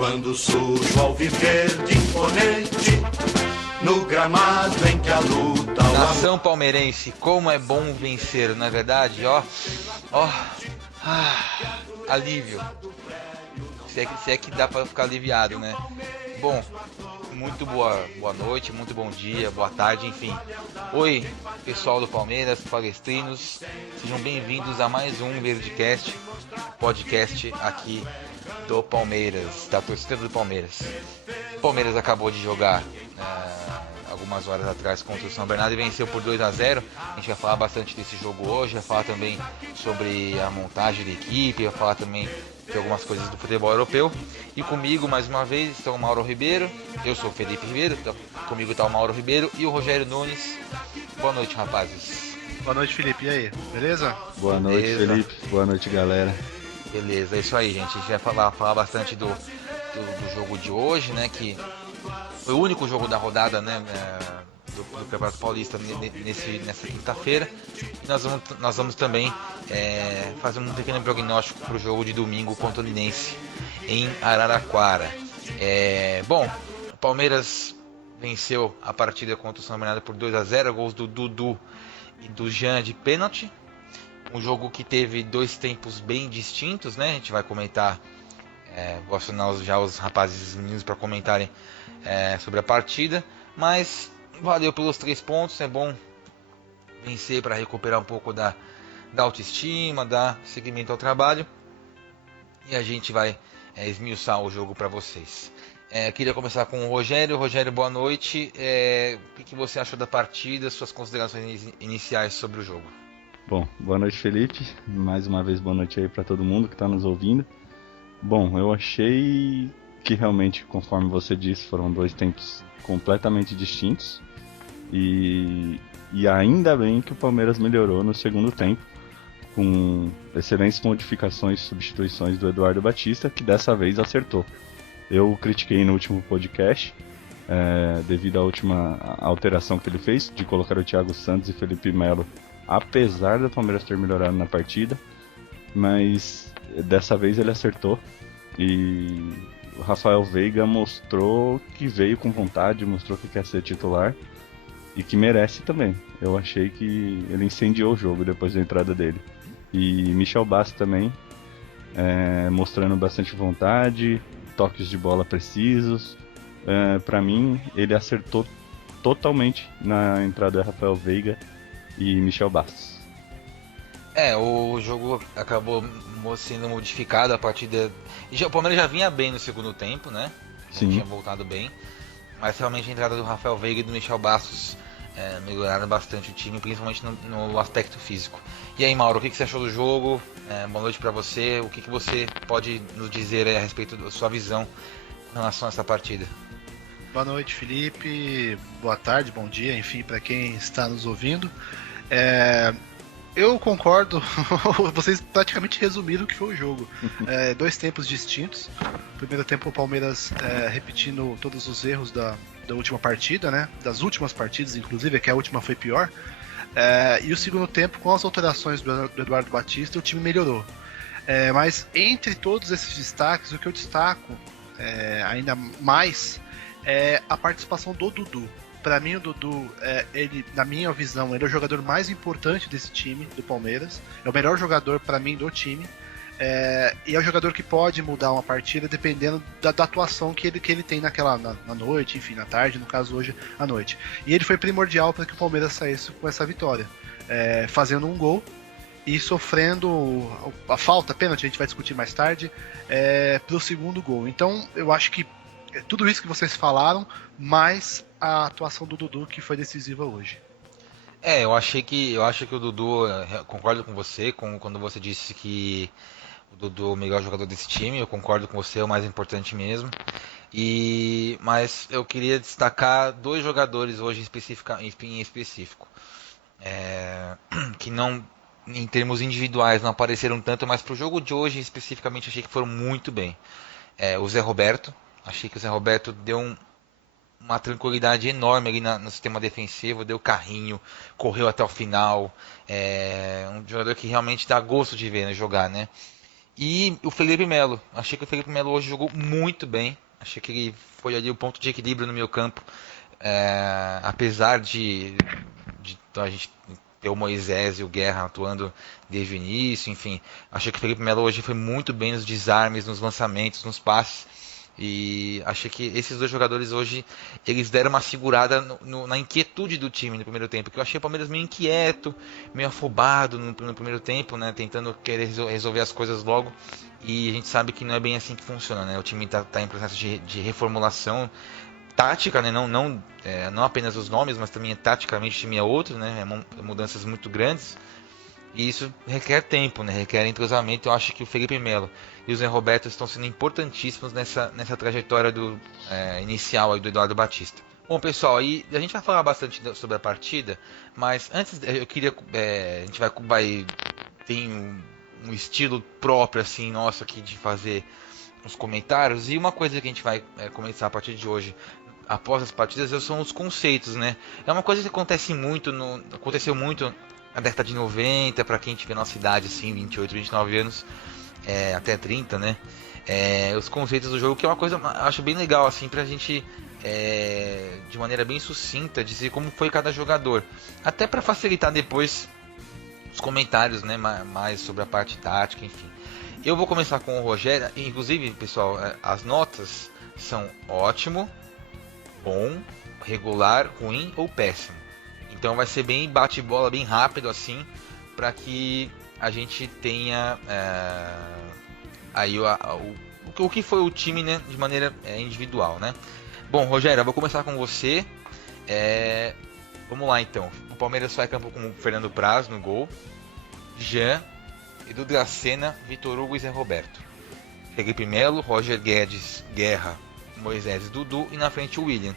Quando surge o alviverde imponente, no gramado em que a luta... Nação palmeirense, como é bom vencer, não é verdade? Alívio. Se é que dá pra ficar aliviado, né? Bom, muito boa noite, muito bom dia, boa tarde, enfim. Oi, pessoal do Palmeiras, palestrinos, sejam bem-vindos a mais um Verdecast, podcast aqui do Palmeiras, da torcida do Palmeiras. O Palmeiras acabou de jogar algumas horas atrás contra o São Bernardo e venceu por 2-0. A gente vai falar bastante desse jogo hoje, vai falar também sobre a montagem da equipe, vai falar também de algumas coisas do futebol europeu. E comigo, mais uma vez, está o Mauro Ribeiro. Eu sou o Felipe Ribeiro, comigo está o Mauro Ribeiro e o Rogério Nunes. Boa noite, rapazes. Boa noite, Felipe. E aí, beleza? Boa noite, Felipe. Boa noite, galera. Beleza, é isso aí, gente. A gente vai falar bastante do jogo de hoje, né? Que foi o único jogo da rodada, né? Do Campeonato Paulista nessa quinta-feira. Nós vamos também fazer um pequeno prognóstico para o jogo de domingo contra o Linense em Araraquara. Bom, o Palmeiras venceu a partida contra o São Bernardo por 2-0, gols do Dudu e do Jean de pênalti. Um jogo que teve dois tempos bem distintos, né? A gente vai comentar, vou acionar já os rapazes e os meninos para comentarem sobre a partida, mas valeu pelos 3 pontos, é bom vencer para recuperar um pouco da autoestima, dar seguimento ao trabalho, e a gente vai esmiuçar o jogo para vocês. Queria começar com o Rogério. Rogério, boa noite. O que você achou da partida, suas considerações iniciais sobre o jogo? Bom, boa noite, Felipe. Mais uma vez, boa noite aí para todo mundo que está nos ouvindo. Bom, eu achei que realmente, conforme você disse, foram 2 tempos completamente distintos. E ainda bem que o Palmeiras melhorou no segundo tempo, com excelentes modificações e substituições do Eduardo Batista, que dessa vez acertou. Eu critiquei no último podcast, devido à última alteração que ele fez, de colocar o Thiago Santos e Felipe Melo, apesar do Palmeiras ter melhorado na partida, mas dessa vez ele acertou e o Rafael Veiga mostrou que veio com vontade, mostrou que quer ser titular e que merece também. Eu achei que ele incendiou o jogo depois da entrada dele. E Michel Bastos também, mostrando bastante vontade, toques de bola precisos. Para mim, ele acertou totalmente na entrada de Rafael Veiga e Michel Bastos. O jogo acabou sendo modificado a partida. O Palmeiras já vinha bem no segundo tempo, né? Já tinha voltado bem. Mas realmente a entrada do Rafael Veiga e do Michel Bastos melhoraram bastante o time, principalmente no aspecto físico. E aí, Mauro, o que você achou do jogo? Boa noite para você. O que você pode nos dizer a respeito da sua visão em relação a essa partida? Boa noite, Felipe. Boa tarde, bom dia, enfim, para quem está nos ouvindo. Eu concordo, vocês praticamente resumiram o que foi o jogo. 2 tempos distintos. Primeiro tempo o Palmeiras repetindo todos os erros da última partida, né? Das últimas partidas, inclusive, que a última foi pior. E o segundo tempo, com as alterações do Eduardo Batista, o time melhorou. Mas entre todos esses destaques, o que eu destaco ainda mais é a participação do Dudu. Para mim, o Dudu, ele, na minha visão, ele é o jogador mais importante desse time, do Palmeiras. É o melhor jogador, para mim, do time. E é o jogador que pode mudar uma partida dependendo da atuação que ele tem na noite, enfim, na tarde, no caso hoje, à noite. E ele foi primordial para que o Palmeiras saísse com essa vitória. Fazendo um gol e sofrendo a falta, pênalti, a gente vai discutir mais tarde, pro segundo gol. Então, eu acho que tudo isso que vocês falaram, mais a atuação do Dudu, que foi decisiva hoje. Eu acho que o Dudu, concordo com você, quando você disse que o Dudu é o melhor jogador desse time, eu concordo com você, é o mais importante mesmo. Mas eu queria destacar 2 jogadores hoje em específico, que não, em termos individuais, não apareceram tanto, mas para o jogo de hoje especificamente achei que foram muito bem. O Zé Roberto, achei que o Zé Roberto deu uma tranquilidade enorme ali no sistema defensivo, deu carrinho, correu até o final. Um jogador que realmente dá gosto de ver, né, jogar, né? E o Felipe Melo. Achei que o Felipe Melo hoje jogou muito bem. Achei que ele foi ali o ponto de equilíbrio no meio campo. Apesar de a gente ter o Moisés e o Guerra atuando desde o início, enfim. Achei que o Felipe Melo hoje foi muito bem nos desarmes, nos lançamentos, nos passes. E achei que esses dois jogadores hoje, eles deram uma segurada na inquietude do time no primeiro tempo. Porque eu achei o Palmeiras meio inquieto, meio afobado no primeiro tempo, né? Tentando querer resolver as coisas logo. E a gente sabe que não é bem assim que funciona, né? O time tá em processo de reformulação tática, né? Não apenas os nomes, mas também taticamente o time é outro, né? Mudanças muito grandes. E isso requer tempo, né? Requer entrosamento. Eu acho que o Felipe Melo e o Zé Roberto estão sendo importantíssimos nessa trajetória inicial aí do Eduardo Batista. Bom, pessoal, aí a gente vai falar bastante sobre a partida, mas antes eu queria, a gente tem um estilo próprio assim nosso aqui de fazer os comentários, e uma coisa que a gente vai começar a partir de hoje, após as partidas, são os conceitos, né? É uma coisa que aconteceu muito na década de 90, para quem tiver nossa idade, assim, 28, 29 anos, até 30, né? Os conceitos do jogo, que é uma coisa, acho bem legal, assim, pra gente, de maneira bem sucinta, dizer como foi cada jogador. Até para facilitar depois os comentários, né? Mais sobre a parte tática, enfim. Eu vou começar com o Rogério. Inclusive, pessoal, as notas são ótimo, bom, regular, ruim ou péssimo. Então vai ser bem bate-bola, bem rápido assim, para que a gente tenha aí o que foi o time, né, de maneira individual, né? Bom, Rogério, eu vou começar com você. Vamos lá então. O Palmeiras vai campo com o Fernando Praz no gol, Jean, Edu Dracena, Vitor Hugo e Zé Roberto. Felipe Melo, Roger Guedes, Guerra, Moisés e Dudu, e na frente o William.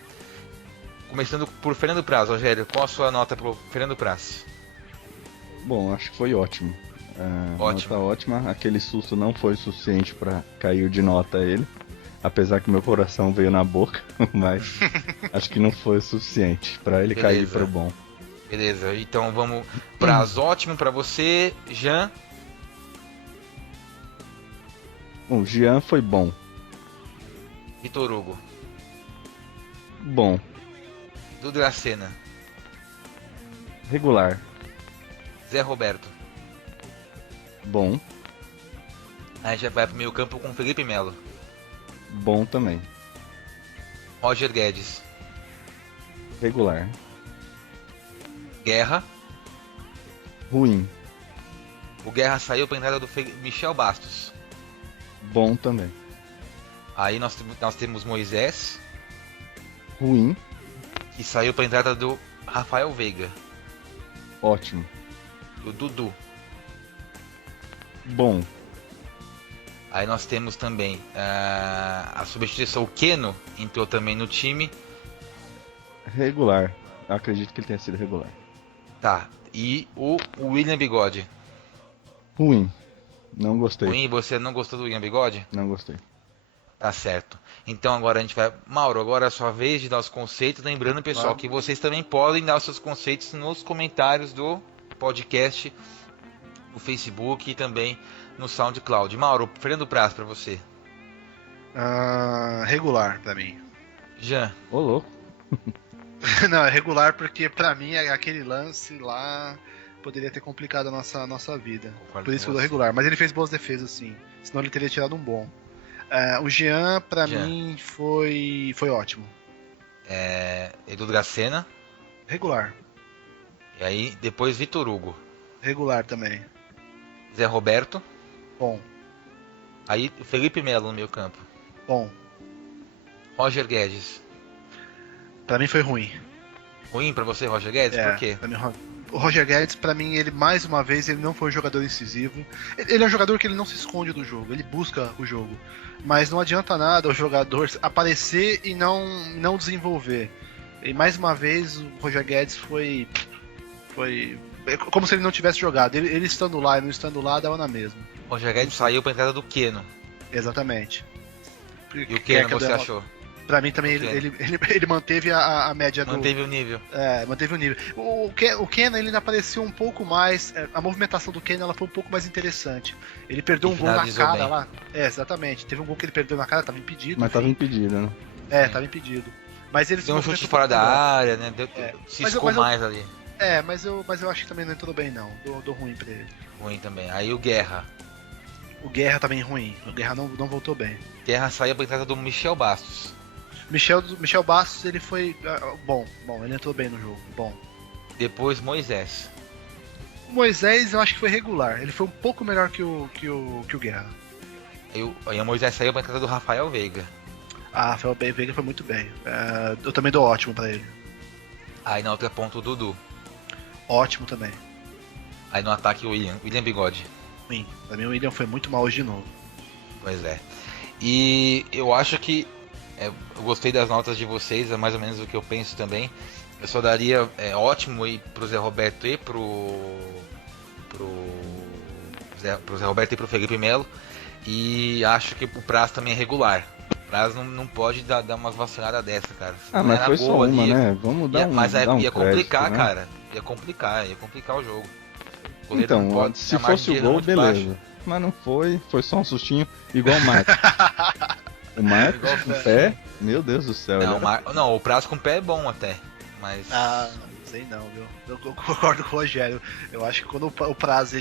Começando por Fernando Praz, Rogério, qual a sua nota para o Fernando Praz? Bom, acho que foi ótimo. Ótimo. Nota ótima. Aquele susto não foi suficiente para cair de nota a ele. Apesar que meu coração veio na boca, mas acho que não foi o suficiente para ele cair para o bom. Beleza, então vamos. Praz, ótimo para você. Jean? Bom, Jean foi bom. Vitor Hugo? Bom. Edu Dracena? Regular. Zé Roberto? Bom. Aí já vai pro meio campo com Felipe Melo. Bom também. Roger Guedes? Regular. Guerra? Ruim. O Guerra saiu pra entrada do Michel Bastos. Bom também. Aí nós temos Moisés. Ruim. Que saiu pra entrada do Rafael Veiga. Ótimo. O Dudu. Bom. Aí nós temos também a substituição. O Keno entrou também no time. Regular. Eu acredito que ele tenha sido regular. Tá. E o William Bigode. Ruim. Não gostei. Ruim? Você não gostou do William Bigode? Não gostei. Tá certo. Então agora a gente vai... Mauro, agora é a sua vez de dar os conceitos. Lembrando, pessoal, que vocês também podem dar os seus conceitos nos comentários do podcast, no Facebook e também no SoundCloud. Mauro, Fernando Praz pra você. Regular pra mim. Jean. Ô, louco. Não, é regular porque pra mim aquele lance lá poderia ter complicado a nossa vida. Concordo Por isso com que eu dou você. regular. Mas ele fez boas defesas, sim. Senão ele teria tirado um bom. O Jean, pra mim, foi ótimo. Edu Dracena. Regular. E aí, depois Vitor Hugo. Regular também. Zé Roberto. Bom. Aí Felipe Melo no meio campo. Bom. Roger Guedes. Pra mim foi ruim. Ruim pra você, Roger Guedes? Por quê? Pra mim, o Roger Guedes, pra mim, ele mais uma vez, ele não foi um jogador incisivo. Ele é um jogador que ele não se esconde do jogo, ele busca o jogo. Mas não adianta nada o jogador aparecer e não desenvolver. E mais uma vez o Roger Guedes foi como se ele não tivesse jogado. Ele estando lá e não estando lá, dava na mesma. Roger Guedes saiu pra entrada do Keno. Exatamente. E o Keno você achou? Pra mim também ele manteve a média Manteve o nível. Manteve o nível. O Kenan, ele ainda apareceu um pouco mais. A movimentação do Kenan ela foi um pouco mais interessante. Ele perdeu um gol na cara bem. Lá. Exatamente. Teve um gol que ele perdeu na cara, tava impedido. Mas tava impedido, né? Tava impedido. Mas ele deu um chute fora da área, né? Ciscou mais ali. Mas eu acho que também não entrou bem, não. Dou ruim pra ele. Ruim também. Aí o Guerra. O Guerra também ruim. O Guerra não voltou bem. Guerra saiu pra entrada do Michel Bastos. Michel Bastos, ele foi bom, ele entrou bem no jogo, bom. Depois Moisés. O Moisés eu acho que foi regular, ele foi um pouco melhor que o Guerra. Aí o Moisés saiu pra entrada do Rafael Veiga. Rafael Veiga foi muito bem, eu também dou ótimo pra ele. Aí na outra ponta o Dudu. Ótimo também. Aí no ataque o William Bigode. Sim, pra mim o William foi muito mal hoje de novo. Pois é. E eu acho que eu gostei das notas de vocês, é mais ou menos o que eu penso também. Eu só daria ótimo aí pro Zé Roberto e pro Zé Roberto e pro Felipe Melo. E acho que o Praz também é regular. O Praz não pode dar uma vacilada dessa, cara. Mas foi só uma, né? Vamos dar mas ia complicar, crédito, cara. Ia complicar o jogo. O então, se fosse o gol, beleza. Baixo. Mas não foi só um sustinho, igual o Marcos. O Marcos com o pé, meu Deus do céu. Não, o Praz com o pé é bom até, mas... não sei não, viu? Eu concordo com o Rogério. Eu acho que quando o Praz,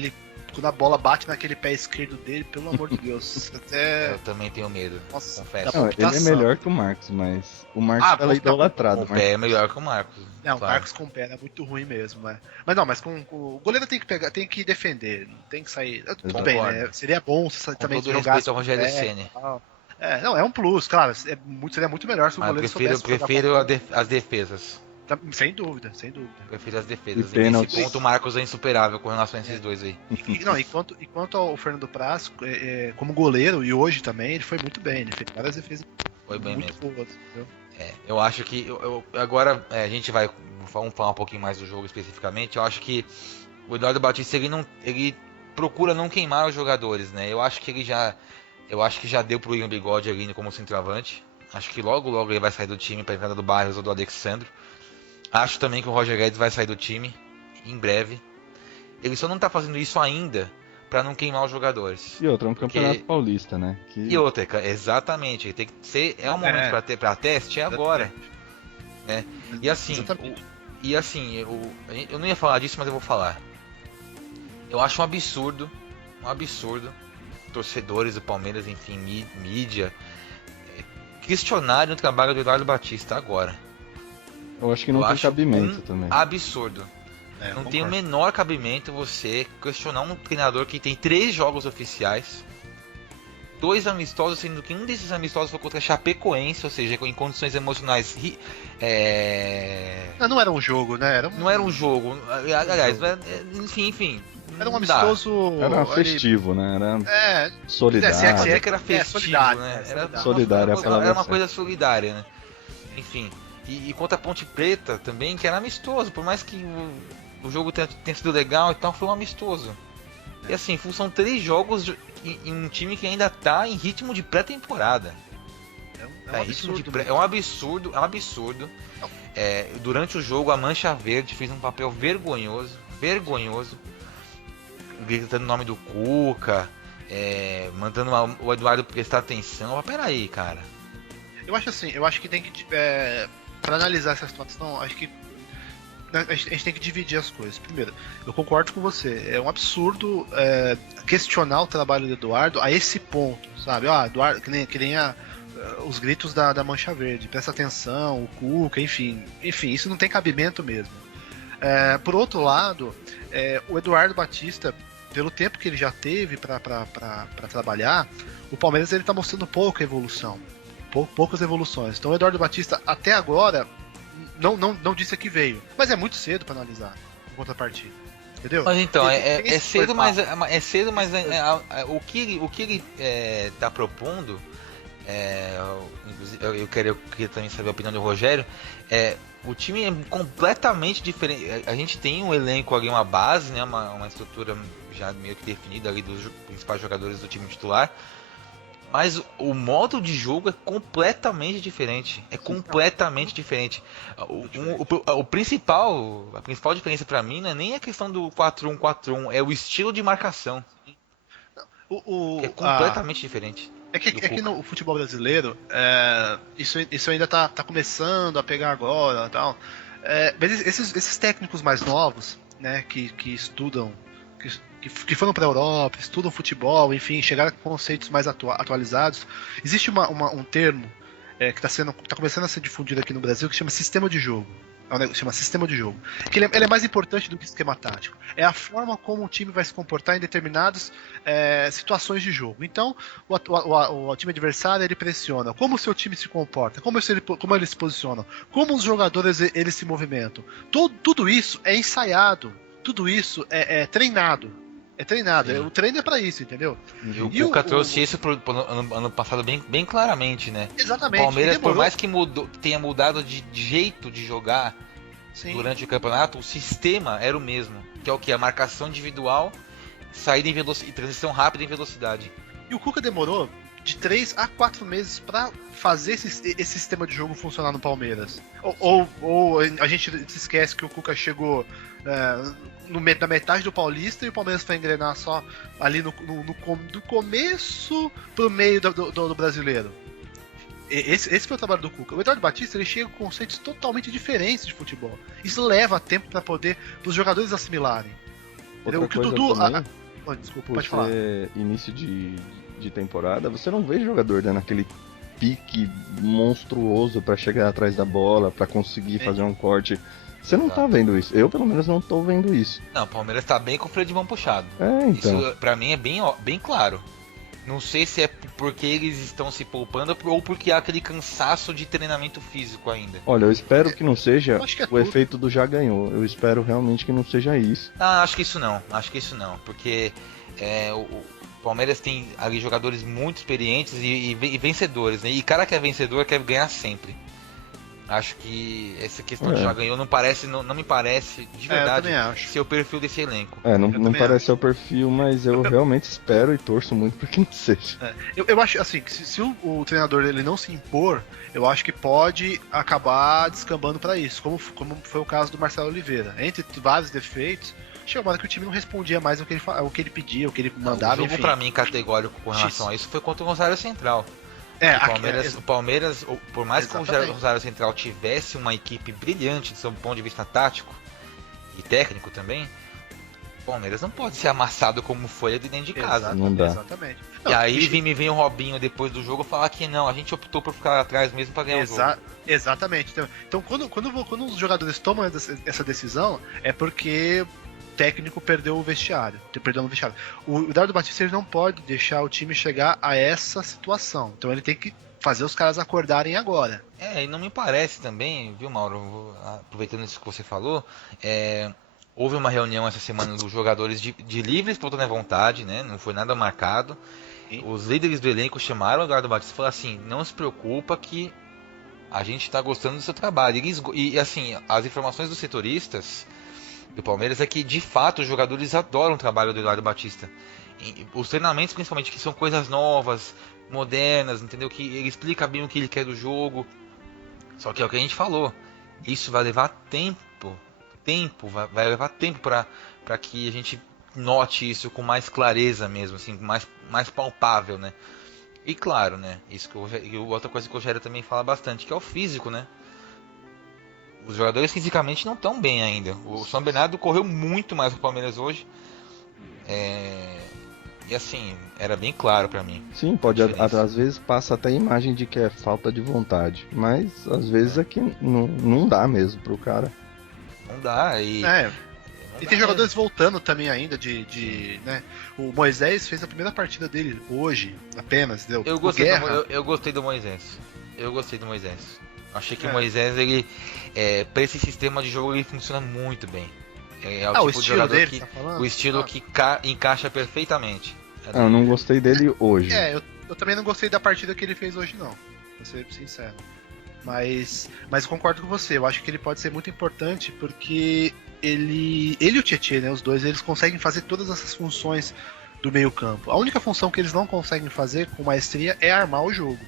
quando a bola bate naquele pé esquerdo dele, pelo amor de Deus, Eu também tenho medo, confesso. Não, ele é melhor que o Marcos, mas o Marcos ela é idolatrado. O pé é melhor que o Marcos. Não, claro. O Marcos com o pé é muito ruim mesmo, né? Mas com o goleiro tem que pegar, tem que defender, não tem que sair. Tudo bem, né? Seria bom se também jogasse ao Rogério Ceni. É um plus, claro. Seria muito melhor se o goleiro soubesse. Prefiro as defesas. Sem dúvida. Prefiro as defesas. Nesse ponto o Marcos é insuperável com relação a esses dois aí. E quanto ao Fernando Praz, como goleiro, e hoje também, ele foi muito bem. Ele fez várias defesas. Foi bem muito mesmo. boas, Eu acho que. Agora a gente vamos falar um pouquinho mais do jogo especificamente. Eu acho que o Eduardo Batista ele procura não queimar os jogadores, né? Eu acho que já deu pro William Bigode ali como centroavante. Acho que logo ele vai sair do time para entrada do Barros ou do Alexandro. Acho também que o Roger Guedes vai sair do time em breve. Ele só não tá fazendo isso ainda para não queimar os jogadores. E outra, é um campeonato paulista, né? E outra, exatamente. Tem que ser, o momento para teste, é agora. Né? E assim, eu não ia falar disso, mas eu vou falar. Eu acho um absurdo, torcedores do Palmeiras, enfim, mídia, questionarem o trabalho do Eduardo Batista agora. Eu acho que não tem cabimento também. Absurdo. Não tem o menor cabimento você questionar um treinador que tem 3 jogos oficiais, 2 amistosos, sendo que um desses amistosos foi contra a Chapecoense, ou seja, em condições emocionais. Não era um jogo, né? Não era um jogo. Aliás, enfim. Era um amistoso. Era festivo, né? Era solidário. Se é que era festivo, né? Era solidário, era uma coisa solidária, né? Enfim. E contra a Ponte Preta também, que era amistoso, por mais que o jogo tenha sido legal e tal, foi um amistoso. E assim, são 3 jogos em um time que ainda tá em ritmo de pré-temporada. É um absurdo. Durante o jogo, a Mancha Verde fez um papel vergonhoso, gritando o nome do Cuca, mandando o Eduardo prestar atenção. Mas peraí, cara. Eu acho que tem que... Para analisar essa situação, acho que a gente tem que dividir as coisas. Primeiro, eu concordo com você. É um absurdo questionar o trabalho do Eduardo a esse ponto, sabe? Eduardo, que nem os gritos da Mancha Verde. Presta atenção, o Cuca, enfim, isso não tem cabimento mesmo. Por outro lado, o Eduardo Batista, pelo tempo que ele já teve para trabalhar, o Palmeiras ele está mostrando pouca evolução. Poucas evoluções. Então o Eduardo Batista até agora não disse que veio, mas é muito cedo para analisar em contrapartida, entendeu? Mas então é cedo, mas o que ele tá propondo, eu queria também saber a opinião do Rogério. O time é completamente diferente. A gente tem um elenco ali, uma base, né, uma estrutura já meio que definida ali dos principais jogadores do time titular. Mas o modo de jogo é completamente diferente. É completamente diferente. A principal diferença pra mim não é nem a questão do 4-1-4-1, é o estilo de marcação. Que é completamente diferente. É que no futebol brasileiro, isso ainda tá começando a pegar agora e tal. Mas esses técnicos mais novos, né, que estudam, que foram para a Europa, estudam futebol, enfim, chegaram com conceitos mais atualizados. Existe um termo que tá começando a ser difundido aqui no Brasil que chama sistema de jogo. Chama sistema de jogo. Que ele é mais importante do que esquema tático. É a forma como o time vai se comportar em determinadas situações de jogo. Então, o time adversário ele pressiona. Como o seu time se comporta? Como eles se posicionam? Como os jogadores eles se movimentam? Tudo isso é ensaiado. Tudo isso é treinado. É treinado. O treino é pra isso, entendeu? E o Cuca trouxe isso pro ano passado bem claramente, né? Exatamente. O Palmeiras, por mais que tenha mudado de jeito de jogar durante o campeonato, o sistema era o mesmo. Que é o que? A marcação individual, saída em velocidade, transição rápida em velocidade. E o Cuca demorou de 3 a 4 meses pra fazer esse sistema de jogo funcionar no Palmeiras. Ou a gente se esquece que o Cuca chegou na metade do Paulista e o Palmeiras foi engrenar só ali do começo pro meio do brasileiro. Esse foi o trabalho do Cuca. O Eduardo Batista ele chega com conceitos totalmente diferentes de futebol. Isso leva tempo para os jogadores assimilarem. Outra o que o coisa Dudu. também, Desculpa, pode falar. Início de temporada, você não vê jogador dando aquele pique monstruoso para chegar atrás da bola, para conseguir fazer um corte. Você não tá vendo isso. Eu, pelo menos, não tô vendo isso. Não, o Palmeiras tá bem com o freio de mão puxado. Então. Isso, pra mim, é bem claro. Não sei se é porque eles estão se poupando ou porque há aquele cansaço de treinamento físico ainda. Olha, eu espero que não seja o efeito do já ganhou. Eu espero realmente que não seja isso. Acho que isso não. Porque o Palmeiras tem ali jogadores muito experientes e vencedores, né? E cara que é vencedor quer ganhar sempre. Acho que essa questão de já ganhou não me parece de verdade ser o perfil desse elenco. Não parece ser o perfil, mas eu realmente espero e torço muito para que não seja. Eu acho assim, que se o treinador ele não se impor, eu acho que pode acabar descambando para isso, como foi o caso do Marcelo Oliveira. Entre vários defeitos, chegou uma hora que o time não respondia mais o que ele pedia, o que ele mandava. O jogo para mim categórico com relação a isso foi contra o Rosário Central. O Palmeiras, por mais que o Rosário Central tivesse uma equipe brilhante do ponto de vista tático e técnico também, o Palmeiras não pode ser amassado como foi dentro de casa. Não dá. Exatamente. E aí me vem o Robinho depois do jogo falar que não, a gente optou por ficar atrás mesmo para ganhar o jogo. Exatamente. Então quando os jogadores tomam essa decisão, é porque o técnico perdeu no vestiário. O Eduardo Batista ele não pode deixar o time chegar a essa situação. Então ele tem que fazer os caras acordarem agora. E não me parece também, viu, Mauro? Aproveitando isso que você falou, houve uma reunião essa semana dos jogadores de livres, voltando à vontade, né? Não foi nada marcado. Sim. Os líderes do elenco chamaram o Eduardo Batista e falaram assim: não se preocupa que a gente está gostando do seu trabalho. E assim, as informações dos setoristas do Palmeiras é que de fato os jogadores adoram o trabalho do Eduardo Batista. Os treinamentos, principalmente, que são coisas novas, modernas, entendeu? Que ele explica bem o que ele quer do jogo. Só que é o que a gente falou, isso vai levar tempo, vai levar tempo para que a gente note isso com mais clareza mesmo, assim, mais palpável, né? E claro, né? Isso que outra coisa que o Rogério também fala bastante, que é o físico, né? Os jogadores fisicamente não estão bem ainda. O São Bernardo correu muito mais que o Palmeiras hoje. E assim, era bem claro pra mim. Sim, às vezes passa até a imagem de que é falta de vontade. Mas às vezes é que não dá mesmo pro cara. Não dá. E tem jogadores voltando também ainda né? O Moisés fez a primeira partida dele hoje, apenas. Eu gostei do Moisés. Achei que o Moisés, ele, pra esse sistema de jogo, ele funciona muito bem. O tipo de jogador dele, que, o estilo que encaixa perfeitamente. Eu não gostei dele hoje. Eu também não gostei da partida que ele fez hoje, não. Pra ser sincero. Mas concordo com você. Eu acho que ele pode ser muito importante porque ele e o Tietê, né, os dois, eles conseguem fazer todas essas funções do meio campo. A única função que eles não conseguem fazer com maestria é armar o jogo.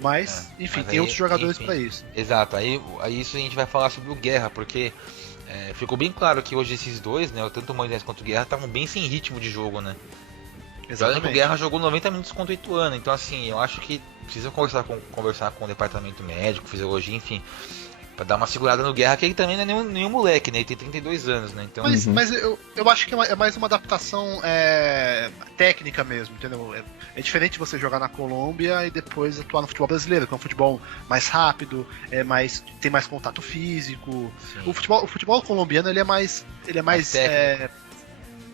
Mas, enfim, mas tem aí, outros jogadores enfim, para isso. Exato, aí isso a gente vai falar sobre o Guerra, porque ficou bem claro que hoje esses dois, né, tanto o Moisés quanto o Guerra, estavam bem sem ritmo de jogo, né? O Guerra jogou 90 minutos contra o Ituano, então assim, eu acho que precisa conversar com o departamento médico, fisiologia, enfim, pra dar uma segurada no Guerra, que ele também não é nenhum moleque, né? Ele tem 32 anos, né? Então, Mas eu acho que é mais uma adaptação técnica mesmo, entendeu? É diferente você jogar na Colômbia e depois atuar no futebol brasileiro, que é um futebol mais rápido, tem mais contato físico. O futebol colombiano ele é mais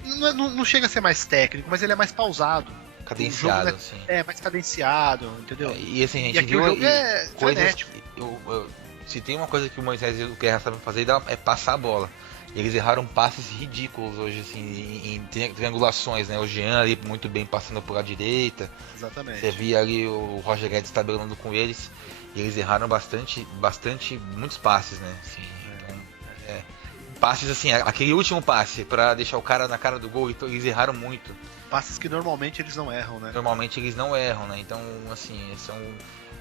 não chega a ser mais técnico, mas ele é mais pausado. cadenciado, assim. Mais cadenciado, entendeu? E assim, a gente viu viu o jogo coisas. Se tem uma coisa que o Moisés e o Guerra sabem fazer é passar a bola. Eles erraram passes ridículos hoje, assim, em triangulações, né? O Jean ali muito bem passando por a direita. Exatamente. Você via ali o Roger Guedes tabelando com eles. E eles erraram bastante, muitos passes, né? Assim, então, passes assim, aquele último passe pra deixar o cara na cara do gol, então eles erraram muito. Passes que normalmente eles não erram, né? Normalmente eles não erram, né? Então, assim,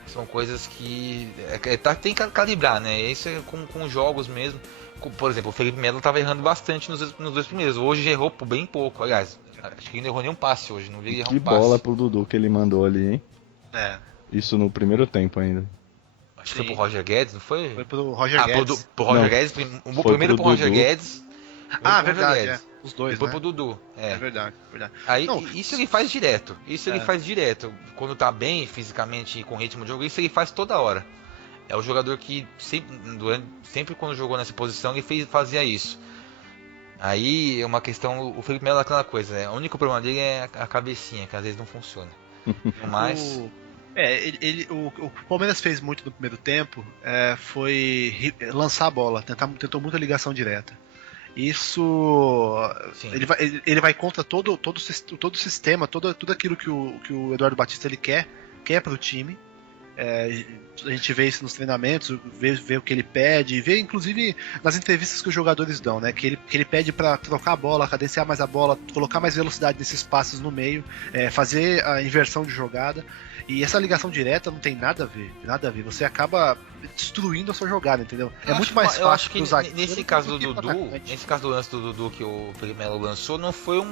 são coisas que tem que calibrar, né? Isso é com jogos mesmo. Por exemplo, o Felipe Melo estava errando bastante nos dois primeiros. Hoje errou bem pouco. Aliás, acho que ele não errou nenhum passe hoje. Não vi ele errar um passe. Que bola pro Dudu que ele mandou ali, hein? Isso no primeiro tempo ainda. Acho que foi pro Roger Guedes, não foi? Foi pro Roger Guedes. Pro Roger Guedes. Primeiro pro Roger Guedes. Verdade. Os dois, depois né? pro Dudu. É verdade. Aí, isso ele faz direto. Ele faz direto. Quando tá bem fisicamente e com ritmo de jogo, isso ele faz toda hora. É o jogador que sempre quando jogou nessa posição ele fazia isso. Aí é uma questão, o Felipe Melo é aquela coisa, né? O único problema dele é a cabecinha, que às vezes não funciona. Mas o Palmeiras fez muito no primeiro tempo, foi lançar a bola, tentou muita ligação direta. Isso ele vai contra todo o sistema, tudo aquilo que o Eduardo Batista ele quer para o time. A gente vê isso nos treinamentos, vê o que ele pede, vê inclusive nas entrevistas que os jogadores dão, né? Que ele pede para trocar a bola, cadenciar mais a bola, colocar mais velocidade nesses passes no meio, fazer a inversão de jogada. E essa ligação direta não tem nada a ver. Você acaba destruindo a sua jogada, entendeu? Muito mais fácil. Eu acho que nesse caso do Dudu, nesse caso do lance do Dudu que o Felipe Melo lançou, não foi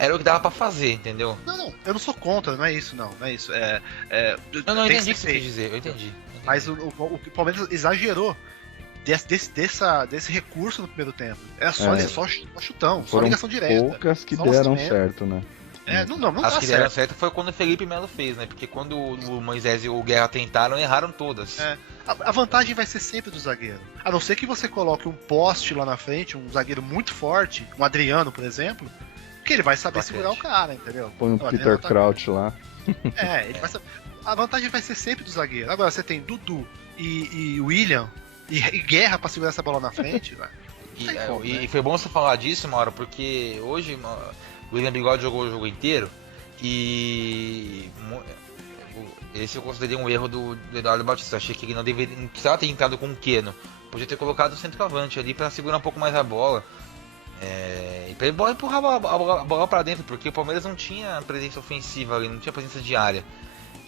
era o que dava pra fazer, entendeu? Não, eu não sou contra, não é isso. Eu entendi o que você quis dizer, eu entendi. Mas o Palmeiras exagerou desse recurso no primeiro tempo. Era só chutão, só ligação direta. Poucas que deram certo, né? Não As tá que deram certo foi quando o Felipe Melo fez, né? Porque quando o Moisés e o Guerra tentaram, erraram todas. A vantagem vai ser sempre do zagueiro. A não ser que você coloque um poste lá na frente, um zagueiro muito forte, um Adriano, por exemplo, que ele vai saber segurar o cara, entendeu? Põe um Peter Crouch lá. Ele vai saber. A vantagem vai ser sempre do zagueiro. Agora você tem Dudu e William e Guerra pra segurar essa bola na frente, e foi bom você falar disso, Mauro, porque hoje o William Bigode jogou o jogo inteiro e esse eu considerei um erro do Eduardo Batista. Achei que ele não precisava ter entrado com o Keno. Podia ter colocado o centroavante ali para segurar um pouco mais a bola. E pra ele empurrar a bola para dentro, porque o Palmeiras não tinha presença ofensiva ali, não tinha presença de área.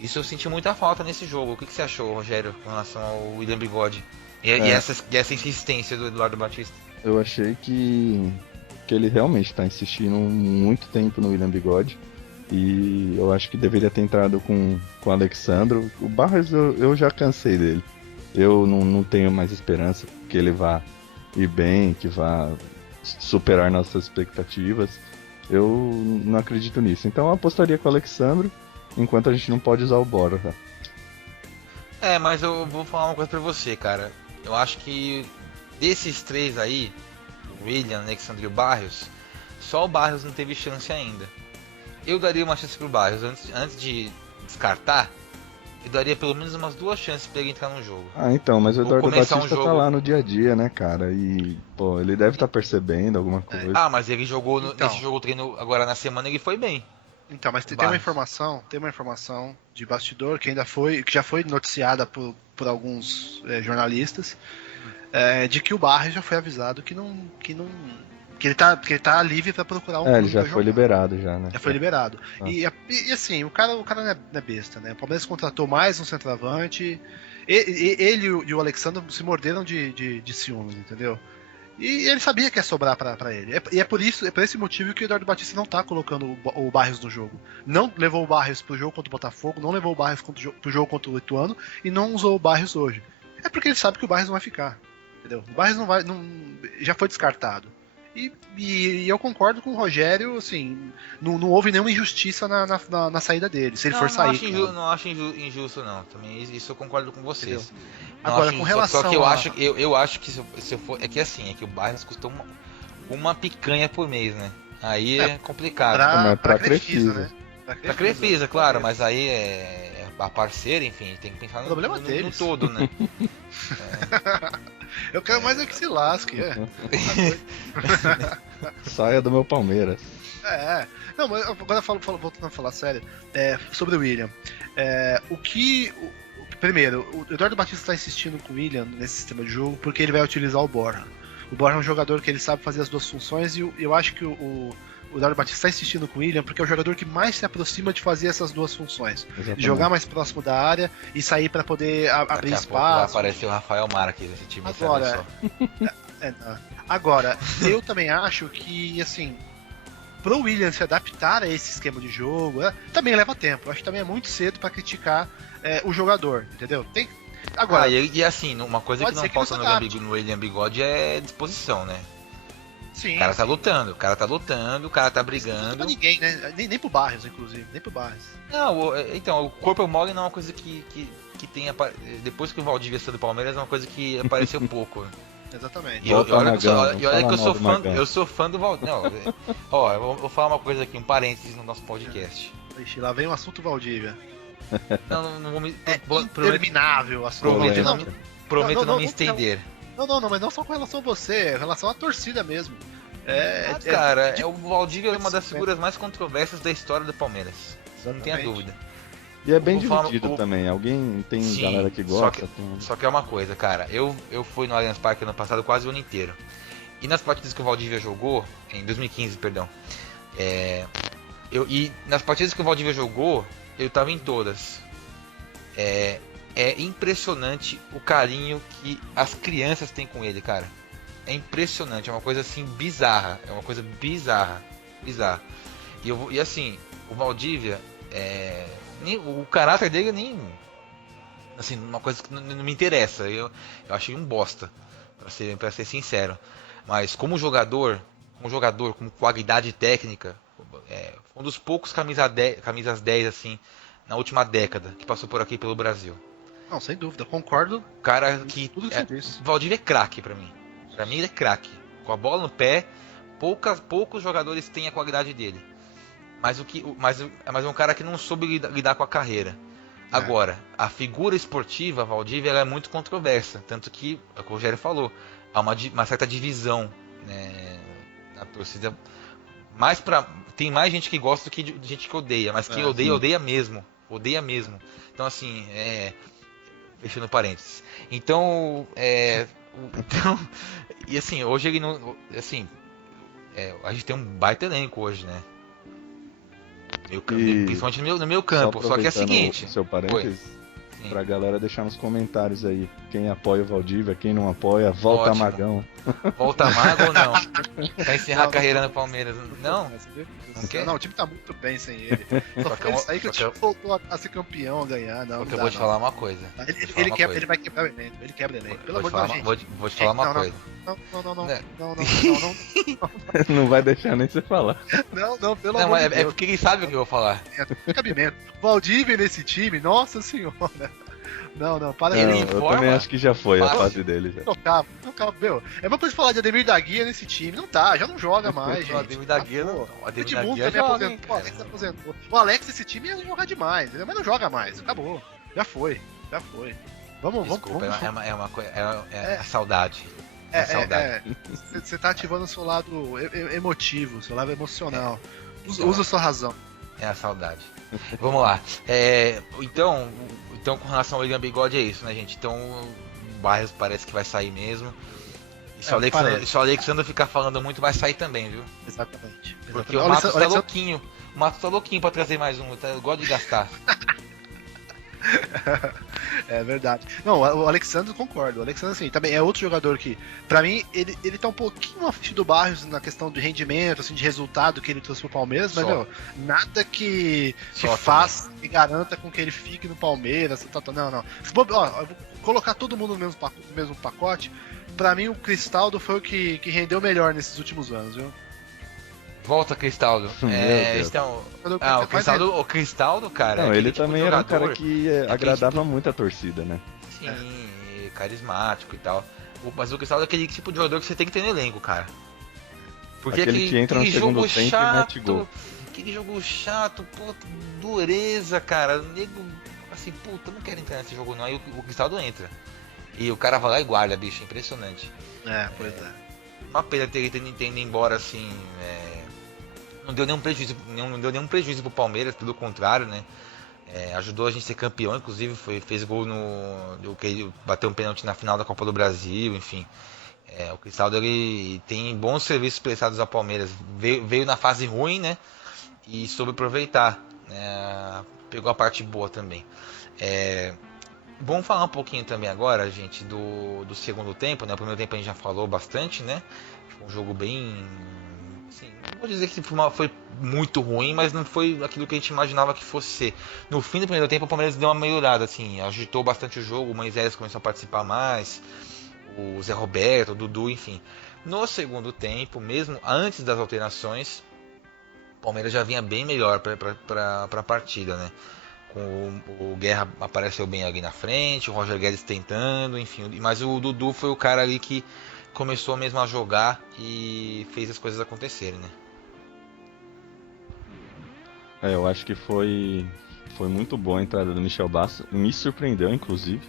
Isso eu senti muita falta nesse jogo. O que você achou, Rogério, com relação ao William Bigode? E essa insistência do Eduardo Batista? Eu achei que ele realmente está insistindo muito tempo no William Bigode. E eu acho que deveria ter entrado com o Alexandro. O Barros eu já cansei dele. Eu não tenho mais esperança que ele vá ir bem, que vá superar nossas expectativas. Eu não acredito nisso. Então eu apostaria com o Alexandro, enquanto a gente não pode usar o Borja. Mas eu vou falar uma coisa pra você, cara. Eu acho que desses três aí, William, Alexandre e o Barrios, só o Barrios não teve chance ainda. Eu daria uma chance pro Barrios antes de descartar. Eu daria pelo menos umas 2 chances pra ele entrar no jogo. Então, mas o Eduardo Batista tá lá no dia a dia, né, cara? E, pô, ele deve estar percebendo alguma coisa. Mas ele jogou nesse jogo treino agora na semana, ele foi bem. Então, mas tem uma informação de bastidor que já foi noticiada por alguns jornalistas, de que o Barra já foi avisado que não Porque ele tá livre pra procurar um Ele clube já pra foi jogar. liberado já, né? Já foi liberado. E assim, o cara não é besta, né? O Palmeiras contratou mais um centroavante. Ele e o Alexandre se morderam de ciúmes, entendeu? E ele sabia que ia sobrar pra ele. E é por esse motivo que o Eduardo Batista não tá colocando o Barrios no jogo. Não levou o Barrios pro jogo contra o Botafogo, não levou o Barrios pro jogo contra o Ituano e não usou o Barrios hoje. É porque ele sabe que o Barrios não vai ficar. Entendeu? O Barrios já foi descartado. E eu concordo com o Rogério, assim, não houve nenhuma injustiça na saída dele, se ele for sair. Não acho injusto, não. Também isso eu concordo com vocês. Agora, com relação só que eu acho que se eu for. É que assim, é que o Barrios custou uma picanha por mês, né? Aí é complicado. Pra Crefisa, né? Pra Crefisa, claro, mas aí a parceira, enfim, tem que pensar no todo, né? Eu quero mais é que se lasque, Saia do meu Palmeiras. Não, mas agora voltando a falar sério, sobre o William. Primeiro, o Eduardo Batista está insistindo com o William nesse sistema de jogo porque ele vai utilizar o Borja. O Borja é um jogador que ele sabe fazer as duas funções e eu acho que o Eduardo Batista está insistindo com o William porque é o jogador que mais se aproxima de fazer essas duas funções. De jogar mais próximo da área e sair para poder abrir espaço. Vai aparecer o Rafael Marques nesse time. Agora, eu também acho que, assim, pro William se adaptar a esse esquema de jogo, também leva tempo. Eu acho que também é muito cedo para criticar o jogador, entendeu? Agora, e assim, uma coisa que não falta no William Bigode é disposição, né? Sim, o cara tá lutando, o cara tá brigando. Não pra ninguém, né? Nem pro Barrios, inclusive, nem pro Barrios. Não, então, o corpo mole não é uma coisa que tem. Depois que o Valdívia saiu do Palmeiras, é uma coisa que apareceu pouco. Exatamente. E olha que eu sou fã do Valdívia. Ó, eu vou falar uma coisa aqui, um parênteses no nosso podcast. Ixi, lá vem o assunto Valdívia. Não vou me. Interminável o assunto. Prometo não me estender. Não, mas não só com relação a você, em relação à torcida mesmo. O Valdívia é uma das figuras mais controversas da história do Palmeiras. Não tenha dúvida. E é bem dividido também. Alguém tem galera que gosta. Só que é uma coisa, cara. Eu fui no Allianz Parque ano passado quase o ano inteiro. E nas partidas que o Valdívia jogou, em 2015, perdão. E nas partidas que o Valdívia jogou, eu tava em todas. É impressionante o carinho que as crianças têm com ele, cara. É impressionante, é uma coisa assim bizarra. É uma coisa bizarra. E assim, o Valdívia, o caráter dele nem. Assim, uma coisa que não me interessa. Eu achei um bosta, pra ser sincero. Mas como jogador, com qualidade técnica, um dos poucos camisas 10 assim, na última década, que passou por aqui pelo Brasil. Não, sem dúvida, concordo. Cara que tudo que você disse. O Valdívia é craque pra mim. Pra mim ele é craque. Com a bola no pé, poucos jogadores têm a qualidade dele. Mas é um cara que não soube lidar com a carreira. Agora, a figura esportiva, Valdívia, ela é muito controversa. Tanto que, é o que o Rogério falou, há uma certa divisão, né, na torcida. Tem mais gente que gosta do que gente que odeia. Mas quem odeia mesmo. Odeia mesmo. Então, assim, fechando parênteses. Então, e assim, hoje ele não. Assim, a gente tem um baita elenco hoje, né? Principalmente no meu campo. Só que é o seguinte. Seu parênteses, pra galera deixar nos comentários aí. Quem apoia o Valdívia, quem não apoia, volta Magão. Volta Mago ou não? Pra encerrar a carreira no Palmeiras. Não? Não quer? Não, o time tá muito bem sem ele. Só que isso aí que o time voltou a ser campeão, a ganhar. Não, porque eu vou te falar uma coisa. Ele vai quebrar o elenco. Ele quebra o elenco. Pelo amor de Deus, gente. Vou te falar uma coisa. Não. Não vai deixar nem você falar. Não, pelo amor de Deus. É porque ele sabe o que eu vou falar. Cabimento. Valdívia nesse time, nossa senhora. Não, para aí. Eu também acho que já foi a fase dele. Já. Tocava, meu. É uma coisa falar de Ademir da Guia nesse time. Não tá, já não joga mais, gente. O Ademir da Guia não. O Edmundo também aposentou. O Alex aposentou. O Alex, esse time, ia jogar demais, mas não joga mais. Acabou. Já foi. Vamos. É uma coisa. É a saudade. Você tá ativando o seu lado emotivo, seu lado emocional. Usa a sua razão. É a saudade. Vamos lá. Então, com relação ao William Bigode é isso, né, gente? Então, o Barrios parece que vai sair mesmo. E se o Alexandre ficar falando muito, vai sair também, viu? Exatamente. Porque o Matos tá louquinho. O Matos tá louquinho pra trazer mais um. Eu gosto de gastar. É verdade. Não, o Alexandre, concordo. O Alexandre, assim, também é outro jogador que, pra mim, ele tá um pouquinho à frente do Barrios na questão de rendimento, assim, de resultado que ele trouxe pro Palmeiras, mas, meu, nada que faça e garanta com que ele fique no Palmeiras. Não. Eu vou colocar todo mundo no mesmo pacote. Pra mim, o Cristaldo foi o que rendeu melhor nesses últimos anos, viu? Volta, Cristaldo. O Cristaldo, cara. Não, ele tipo também era um cara que agradava muito a torcida, né? Sim, carismático e tal. Mas o Cristaldo é aquele tipo de jogador que você tem que ter no elenco, cara. Porque aquele que entra no segundo tempo e mete gol. Aquele jogo chato, dureza, cara. O nego, assim, não quero entrar nesse jogo não. Aí o Cristaldo entra. E o cara vai lá e guarda, bicho, impressionante. Pois é. Uma pena ter ele indo embora assim. Não deu nenhum prejuízo pro Palmeiras, pelo contrário, né? Ajudou a gente a ser campeão, inclusive fez gol que bateu um pênalti na final da Copa do Brasil, enfim. O Cristaldo ele tem bons serviços prestados ao Palmeiras. Veio na fase ruim, né? E soube aproveitar. Pegou a parte boa também. Vamos falar um pouquinho também agora, gente, do segundo tempo, né? O primeiro tempo a gente já falou bastante, né? Foi um jogo bem... Assim, não vou dizer que foi muito ruim, mas não foi aquilo que a gente imaginava que fosse ser. No fim do primeiro tempo, o Palmeiras deu uma melhorada, assim, agitou bastante o jogo, o Moisés começou a participar mais, o Zé Roberto, o Dudu, enfim. No segundo tempo, mesmo antes das alterações, o Palmeiras já vinha bem melhor para a partida, né? O Guerra apareceu bem ali na frente, o Roger Guedes tentando, enfim. Mas o Dudu foi o cara ali que começou mesmo a jogar e fez as coisas acontecerem, né? Eu acho que foi muito boa a entrada do Michel Bastos. Me surpreendeu, inclusive.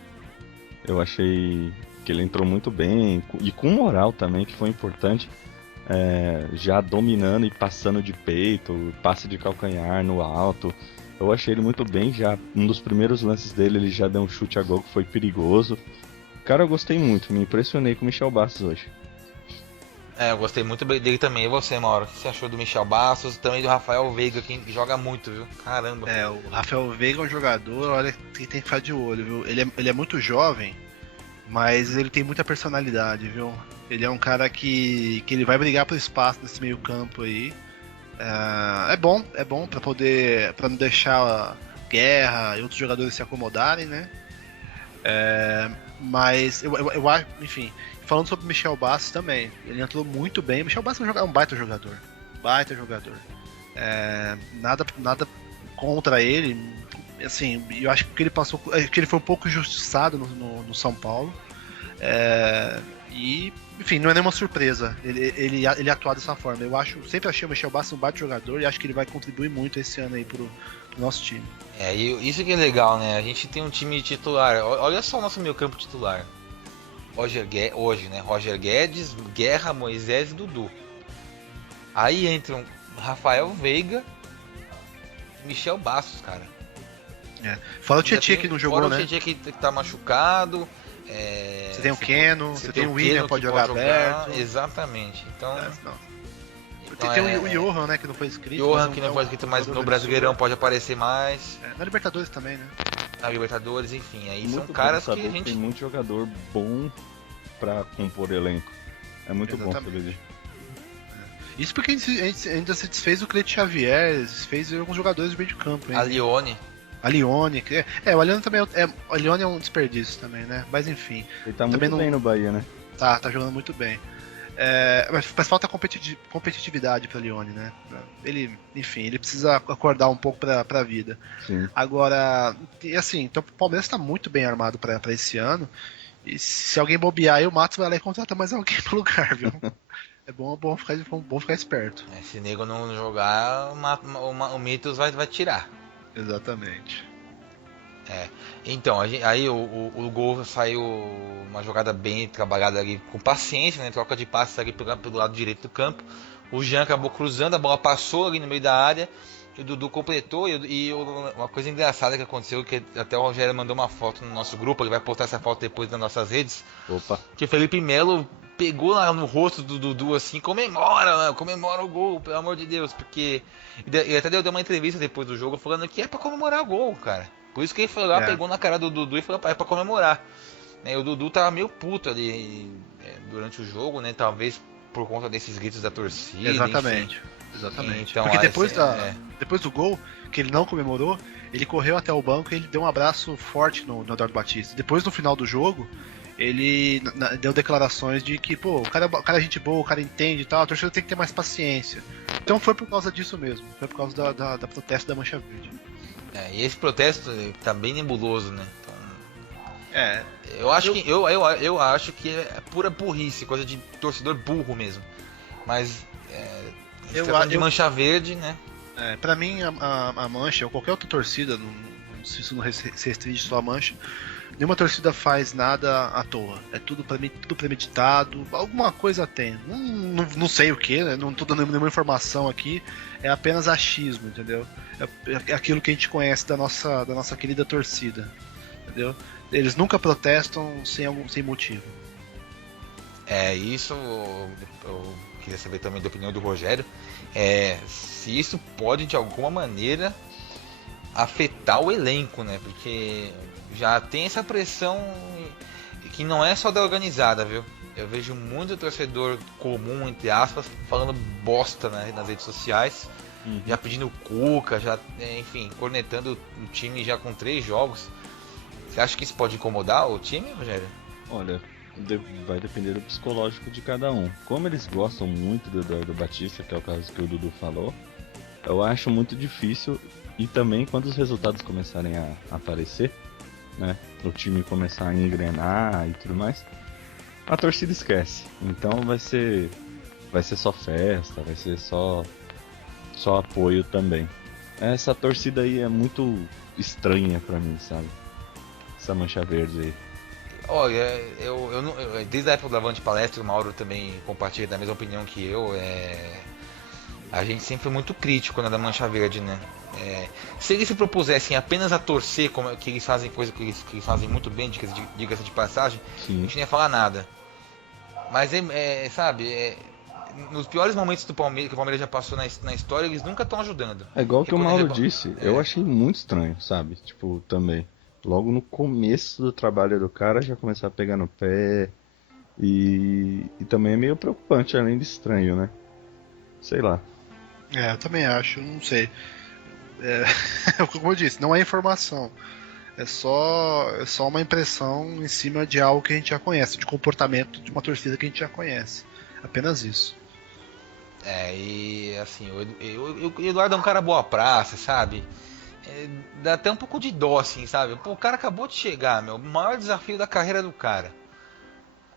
Eu achei que ele entrou muito bem e com moral também, que foi importante. Já dominando e passando de peito, passe de calcanhar no alto. Eu achei ele muito bem, já um dos primeiros lances dele ele já deu um chute a gol que foi perigoso. Cara, eu gostei muito, me impressionei com o Michel Bastos hoje. Eu gostei muito dele também. E você, Mauro? O que você achou do Michel Bastos e também do Rafael Veiga, que joga muito, viu? Caramba. O Rafael Veiga é um jogador, olha, que tem que ficar de olho, viu? Ele é muito jovem, mas ele tem muita personalidade, viu? Ele é um cara que ele vai brigar por espaço nesse meio campo aí. É bom para não deixar a Guerra e outros jogadores se acomodarem, né? Mas eu acho, enfim, falando sobre o Michel Bastos também, ele entrou muito bem. O Michel Bastos é um baita jogador. Nada contra ele. Assim, eu acho que ele foi um pouco injustiçado no São Paulo. E, enfim, não é nenhuma surpresa ele atuar dessa forma. Sempre achei o Michel Bastos um baita jogador e acho que ele vai contribuir muito esse ano aí pro nosso time. E isso que é legal, né? A gente tem um time titular. Olha só o nosso meio campo titular. Roger Guedes, Guerra, Moisés e Dudu. Aí entram Rafael Veiga, Michel Bastos, cara. Fala o Tietchan que não jogou, né? O Tietchan que tá machucado. Você tem o Keno, você tem o William, pode jogar aberto. Exatamente. Então tem o Johan, né, que não foi inscrito. Johan, que não foi inscrito, mas no Brasileirão pode aparecer mais. Na Libertadores também, né? Na Libertadores, enfim. Aí muito são caras que a gente... Tem muito jogador bom pra compor elenco. É muito bom saber disso. Isso porque a gente ainda se desfez do Cleiton Xavier, desfez alguns jogadores de meio de campo. A Lione, o Alione também o Alione é um desperdício também, né? Mas enfim. Ele tá muito bem no Bahia, né? Tá jogando muito bem. Mas falta competitividade pra Lione, né? Ele precisa acordar um pouco pra vida. Sim. Agora, assim, então o Palmeiras tá muito bem armado pra esse ano. E se alguém bobear aí, o Matos vai lá e contrata mais alguém pro lugar, viu? É bom ficar esperto. Se nego não jogar, o Mitos vai tirar. Exatamente. Então, aí o gol saiu uma jogada bem trabalhada ali, com paciência, né? Troca de passes ali pelo lado direito do campo. O Jean acabou cruzando, a bola passou ali no meio da área. E o Dudu completou. E uma coisa engraçada que aconteceu, que até o Rogério mandou uma foto no nosso grupo, ele vai postar essa foto depois nas nossas redes. Opa. Que o Felipe Melo pegou lá no rosto do Dudu assim, comemora o gol, pelo amor de Deus, porque ele até deu uma entrevista depois do jogo falando que é pra comemorar o gol, cara. Por isso que ele foi lá, pegou na cara do Dudu e falou, é pra comemorar. O Dudu tava meio puto ali durante o jogo, né? Talvez por conta desses gritos da torcida. Exatamente. Enfim. Exatamente. Então, porque depois do gol, que ele não comemorou, ele correu até o banco e ele deu um abraço forte no Eduardo Batista. Depois, no final do jogo, ele deu declarações de que, pô, o cara é gente boa, o cara entende e tal, a torcida tem que ter mais paciência. Então foi por causa disso mesmo, foi por causa da protesto da Mancha Verde. E esse protesto tá bem nebuloso, né? É. Eu acho que é pura burrice, coisa de torcedor burro mesmo. Mas de Mancha Verde, né? Pra mim, a Mancha, ou qualquer outra torcida, não sei se não restringe só a Mancha, nenhuma torcida faz nada à toa. É tudo premeditado, alguma coisa tem. Não sei o que, né? Não tô dando nenhuma informação aqui, é apenas achismo, entendeu? É aquilo que a gente conhece da nossa querida torcida, entendeu? Eles nunca protestam sem motivo. Isso eu queria saber também da opinião do Rogério. Se isso pode de alguma maneira afetar o elenco, né? Porque já tem essa pressão que não é só da organizada, viu? Eu vejo muito torcedor comum, entre aspas, falando bosta, né, nas redes sociais, já pedindo Cuca, já, enfim, cornetando o time já com 3 jogos. Você acha que isso pode incomodar o time, Rogério? Olha, vai depender do psicológico de cada um. Como eles gostam muito do Batista, que é o caso que o Dudu falou, eu acho muito difícil. E também quando os resultados começarem a aparecer, né, o time começar a engrenar e tudo mais, a torcida esquece. Então vai ser só festa, vai ser só apoio também. Essa torcida aí é muito estranha pra mim, sabe? Essa Mancha Verde aí. Olha, eu desde a época do Avante Palestra, o Mauro também compartilha da mesma opinião que eu. A gente sempre foi muito crítico da Mancha Verde, né? Se eles se propusessem apenas a torcer, como que eles fazem coisa que eles fazem muito bem, diga-se de passagem, sim, a gente não ia falar nada. Mas sabe, nos piores momentos do Palmeiras, que o Palmeiras já passou na história, eles nunca estão ajudando. É igual que o Mauro disse, eu achei muito estranho, sabe? Tipo, também. Logo no começo do trabalho do cara já começar a pegar no pé. E também é meio preocupante, além de estranho, né? Sei lá. Eu também acho, não sei. Como eu disse, não é informação. É só uma impressão em cima de algo que a gente já conhece, de comportamento de uma torcida que a gente já conhece. Apenas isso. E assim, o Eduardo é um cara boa praça, sabe? Dá até um pouco de dó, assim, sabe? Pô, o cara acabou de chegar, o maior desafio da carreira do cara.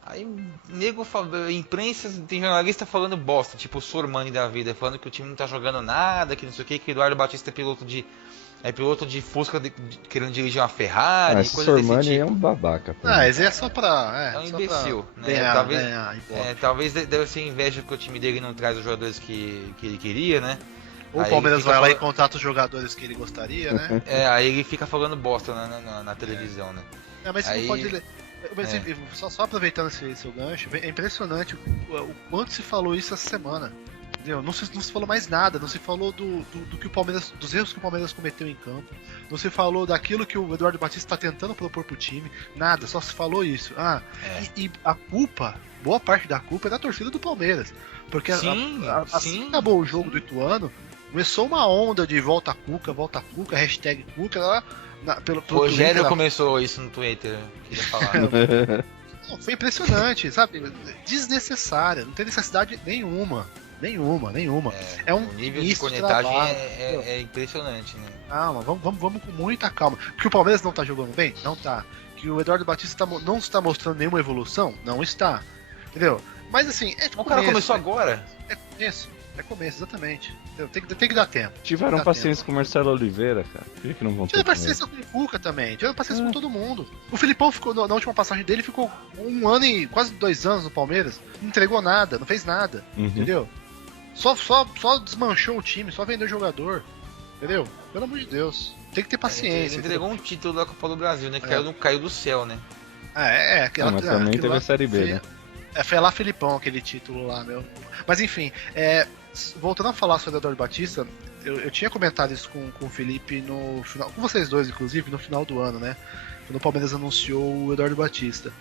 Aí, nego, imprensa, tem jornalista falando bosta, tipo o Sormani da vida, falando que o time não tá jogando nada, que não sei o que o Eduardo Batista é piloto de Fusca querendo dirigir uma Ferrari, esse coisa desse Sormani tipo. é um babaca. Esse é só pra... É um imbecil, né? Talvez deve ser inveja que o time dele não traz os jogadores que ele queria, né? O Palmeiras vai lá e contrata os jogadores que ele gostaria, né? Aí ele fica falando bosta na televisão, né? Mas você não pode... Só aproveitando esse seu gancho, é impressionante o quanto se falou isso essa semana. Entendeu? Não se falou mais nada, não se falou do que o Palmeiras, dos erros que o Palmeiras cometeu em campo, não se falou daquilo que o Eduardo Batista está tentando propor pro time, nada, só se falou isso. E a culpa, boa parte da culpa é da torcida do Palmeiras. Porque assim que acabou o jogo do Ituano, começou uma onda de volta Cuca, hashtag Cuca lá. Rogério Twitter, começou isso no Twitter, queria falar. Não, foi impressionante, sabe? Desnecessária, não tem necessidade nenhuma. É um o nível de cornetagem é impressionante, né? Calma, vamos com muita calma. Que o Palmeiras não tá jogando bem? Não tá. Que o Eduardo Batista não está mostrando nenhuma evolução? Não está. Entendeu? Mas assim, o cara começou agora? É começo, exatamente. Tem que dar tempo. Tiveram paciência com o Marcelo Oliveira, cara. Por que não vão ter? Tiveram paciência com o Cuca também. Tiveram paciência com todo mundo. O Filipão ficou, na última passagem dele, ficou 1 ano e quase 2 anos no Palmeiras. Não entregou nada, não fez nada. Entendeu? Só desmanchou o time, só vendeu jogador. Entendeu? Pelo amor de Deus. Tem que ter paciência. Ele entregou um título da Copa do Brasil, né? Que caiu do céu, né? Mas também teve a Série B, né? Foi lá Filipão aquele título lá, meu. Mas enfim, voltando a falar sobre o Eduardo Batista, eu tinha comentado isso com o Felipe no final, com vocês dois, inclusive, no final do ano, né? Quando o Palmeiras anunciou o Eduardo Batista.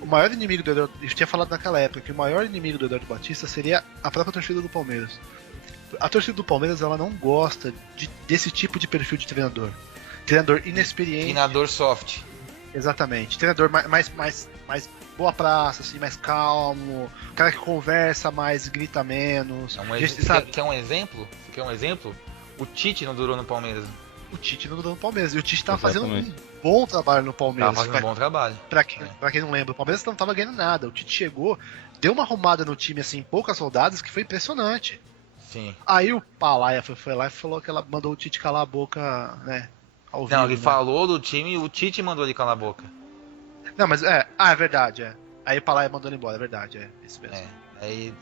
O maior inimigo do Eduardo, eu tinha falado naquela época que o maior inimigo do Eduardo Batista seria a própria torcida do Palmeiras. A torcida do Palmeiras, ela não gosta desse tipo de perfil de treinador. Treinador inexperiente. Treinador soft. Exatamente. Treinador mais boa praça, assim, mais calmo. Cara que conversa mais, grita menos. Quer um exemplo? O Tite não durou no Palmeiras. O Tite não durou no Palmeiras. E o Tite tava fazendo um bom trabalho no Palmeiras. Tava fazendo um bom trabalho. Pra quem não lembra, o Palmeiras não tava ganhando nada. O Tite chegou, deu uma arrumada no time, assim, em poucas rodadas, que foi impressionante. Sim. Aí o Palaia foi lá e falou que ela mandou o Tite calar a boca, né? Ao vivo, não, ele né? falou do time e o Tite mandou ele calar a boca. Não, mas é verdade, Aí o Palaia mandou ele embora, é verdade, isso mesmo. Aí,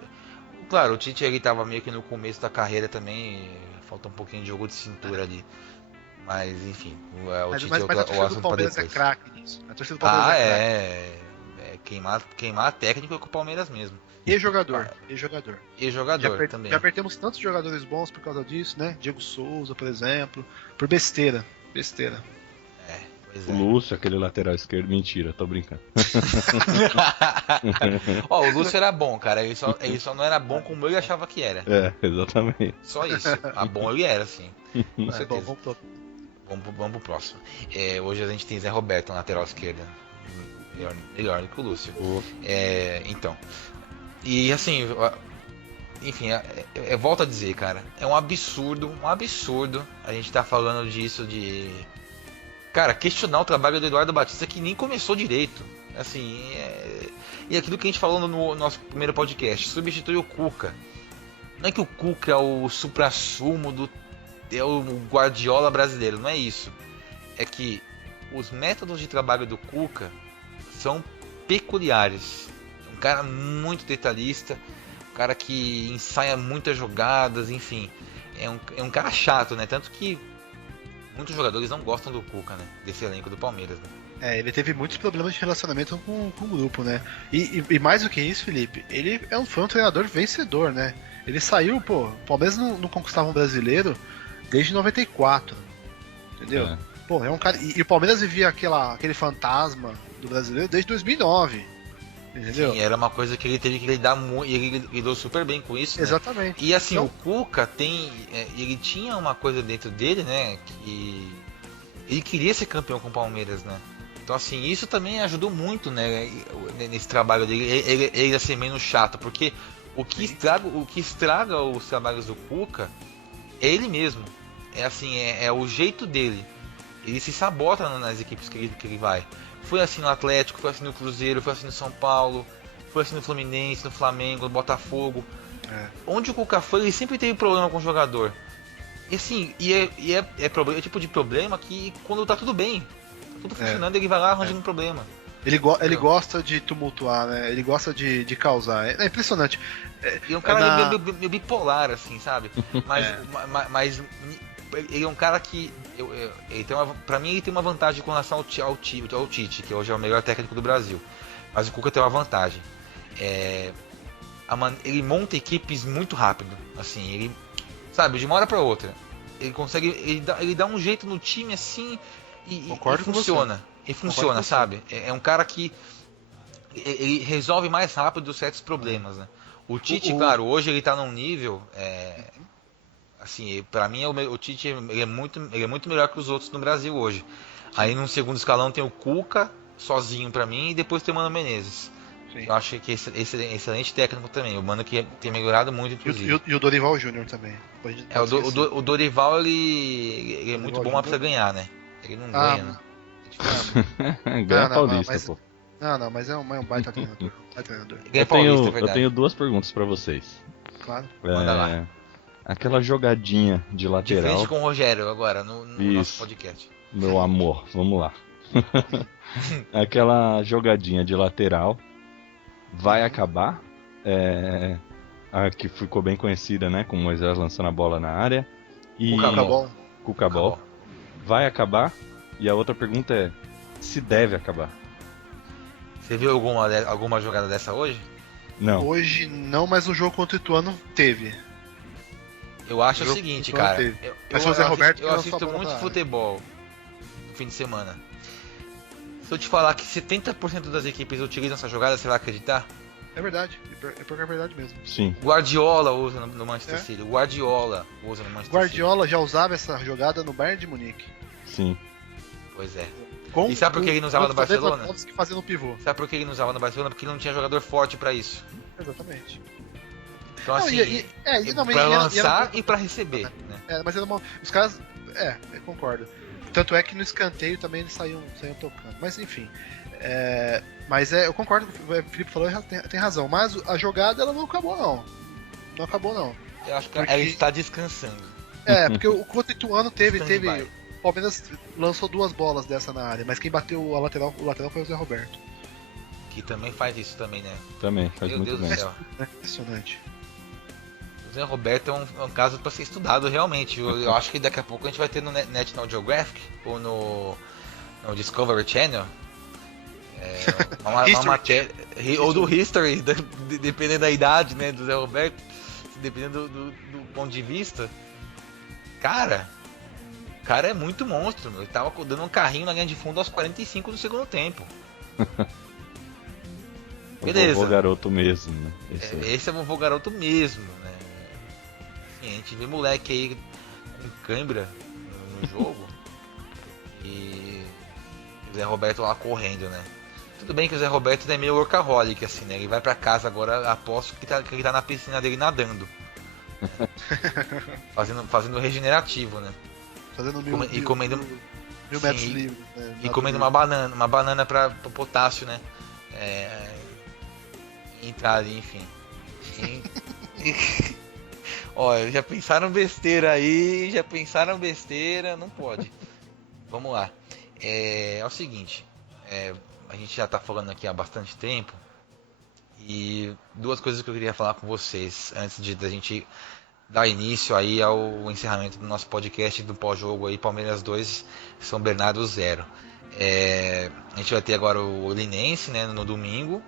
claro, o Tite ele tava meio que no começo da carreira também, falta um pouquinho de jogo de cintura ali. Mas enfim, o Tite mas a torcida do Palmeiras é craque nisso. A torcida do Palmeiras é craque. Queimar técnico é com o Palmeiras mesmo. E jogador. Também. Já perdemos tantos jogadores bons por causa disso, né? Diego Souza, por exemplo, por besteira. Pois O Lúcio, aquele lateral esquerdo, mentira, tô brincando. O Lúcio era bom, cara. Ele só não era bom como ele achava que era. Exatamente. Só isso. Bom ele era, sim. Com certeza. Vamos pro próximo. Hoje a gente tem Zé Roberto na lateral esquerda. Melhor do que o Lúcio. Então. E assim, enfim, volto a dizer, cara, é um absurdo a gente tá falando disso de... Cara, questionar o trabalho do Eduardo Batista que nem começou direito. Assim, e aquilo que a gente falou no nosso primeiro podcast, substitui o Cuca. Não é que o Cuca é o suprassumo é o Guardiola brasileiro, não é isso. É que os métodos de trabalho do Cuca são peculiares. É um cara muito detalhista, um cara que ensaia muitas jogadas, enfim. É um cara chato, né? Tanto que muitos jogadores não gostam do Cuca, né? Desse elenco do Palmeiras, né? Ele teve muitos problemas de relacionamento com o grupo, né? E mais do que isso, Felipe, ele foi um treinador vencedor, né? Ele saiu, o Palmeiras não conquistava um brasileiro desde 94, entendeu? É um cara... E o Palmeiras vivia aquele fantasma do brasileiro desde 2009, entendeu? Sim, era uma coisa que ele teve que lidar muito, e ele lidou super bem com isso, né? Exatamente. E assim, o Cuca ele tinha uma coisa dentro dele, né, que ele queria ser campeão com o Palmeiras, né? Então assim, isso também ajudou muito, né, nesse trabalho dele, ele ia ser menos chato, porque o que estraga os trabalhos do Cuca é ele mesmo. É o jeito dele. Ele se sabota nas equipes que ele vai. Foi assim no Atlético, foi assim no Cruzeiro, foi assim no São Paulo, foi assim no Fluminense, no Flamengo, no Botafogo. Onde o Cuca foi, ele sempre teve problema com o jogador. E assim, é tipo de problema que quando tá tudo bem, tá tudo funcionando, ele vai lá arranjando um problema. Ele gosta de tumultuar, né? Ele gosta de causar. É impressionante. E é um cara meio bipolar, assim, sabe? Mas ele é um cara que pra mim ele tem uma vantagem com relação ao Tite, que hoje é o melhor técnico do Brasil. Mas o Cuca tem uma vantagem. Ele monta equipes muito rápido, assim, ele, sabe, de uma hora pra outra. Ele consegue, ele dá um jeito no time assim e funciona. E funciona, sabe? É um cara que ele resolve mais rápido certos problemas, né? O Tite, claro, hoje ele tá num nível assim, pra mim o Tite ele é muito melhor que os outros no Brasil hoje. Aí no segundo escalão tem o Cuca sozinho pra mim e depois tem o Mano Menezes. Sim. Eu acho que esse é excelente técnico também, o Mano que tem melhorado muito, inclusive. E o Dorival Júnior também. O Dorival ele é muito bom, mas precisa ganhar, né? Ele não ganha, né? Ganha Paulista, pô. Não, mas é um baita treinador. Eu tenho duas perguntas pra vocês. Claro. Manda lá. Aquela jogadinha de lateral. De frente com o Rogério agora, no nosso podcast. Meu amor, vamos lá. Aquela jogadinha de lateral vai acabar. A que ficou bem conhecida, né? Com o Moisés lançando a bola na área. E Cucabol. Vai acabar? E a outra pergunta é: se deve acabar? Você viu alguma jogada dessa hoje? Não. Hoje não, mas no jogo contra o Ituano teve. Eu acho o Jogo seguinte, que o Ituano cara. teve. Eu, Mas eu, foi o Zé eu Roberto assisto, eu que assisto lançou a bola muito na área. futebol no fim de semana. Se eu te falar que 70% das equipes utilizam essa jogada, você vai acreditar? É verdade, é porque é verdade mesmo. Sim. Guardiola usa no Manchester É. City. Guardiola usa no Manchester Guardiola já usava essa jogada no Bayern de Munique. Sim. City. Pois é. Com E sabe por que ele não usava no Barcelona? Que fazendo o pivô. Sabe por que ele não usava no Barcelona? Porque ele não tinha jogador forte pra isso. Exatamente. Então Não, assim, era- pra lançar e pra receber, né? mas era uma, os caras. Eu concordo. Tanto é que no escanteio também eles saíam tocando. Mas enfim. Eu concordo com o que o Felipe falou, ele tem razão. Mas a jogada ela não acabou, não. Não acabou, não. Eu acho que Porque- ele está descansando. Porque o contra o Ituano teve. Stand-by. O Palmeiras lançou 2 bolas dessa na área, mas quem bateu o lateral foi o Zé Roberto. Que também faz isso também, né? Também, faz Meu muito Deus do bem. céu. É impressionante. O Zé Roberto é um caso pra ser estudado realmente. Eu acho que daqui a pouco a gente vai ter no National Geographic ou no Discovery Channel uma History. matéria. Ou do History, dependendo da idade, né, do Zé Roberto, dependendo do ponto de vista. Cara, o cara é muito monstro, meu. Ele tava dando um carrinho na linha de fundo aos 45 do segundo tempo. Beleza. O vovô garoto mesmo, né? Esse é o vovô garoto mesmo, né? Assim, a gente vê moleque aí com cãibra no jogo e o Zé Roberto lá correndo, né? Tudo bem que o Zé Roberto é meio workaholic, assim, né? Ele vai pra casa agora, aposto que ele tá na piscina dele nadando. Né? fazendo regenerativo, né? Fazendo comendo- mil sim, metros livres. Né, E comendo uma banana para potássio, né? Entrar ali, enfim. Olha, já pensaram besteira aí, não pode. Vamos lá. É o seguinte, a gente já tá falando aqui há bastante tempo e 2 coisas que eu queria falar com vocês antes da gente dar início aí ao encerramento do nosso podcast do pós-jogo aí, Palmeiras 2, São Bernardo 0. A gente vai ter agora o Linense, né, no domingo,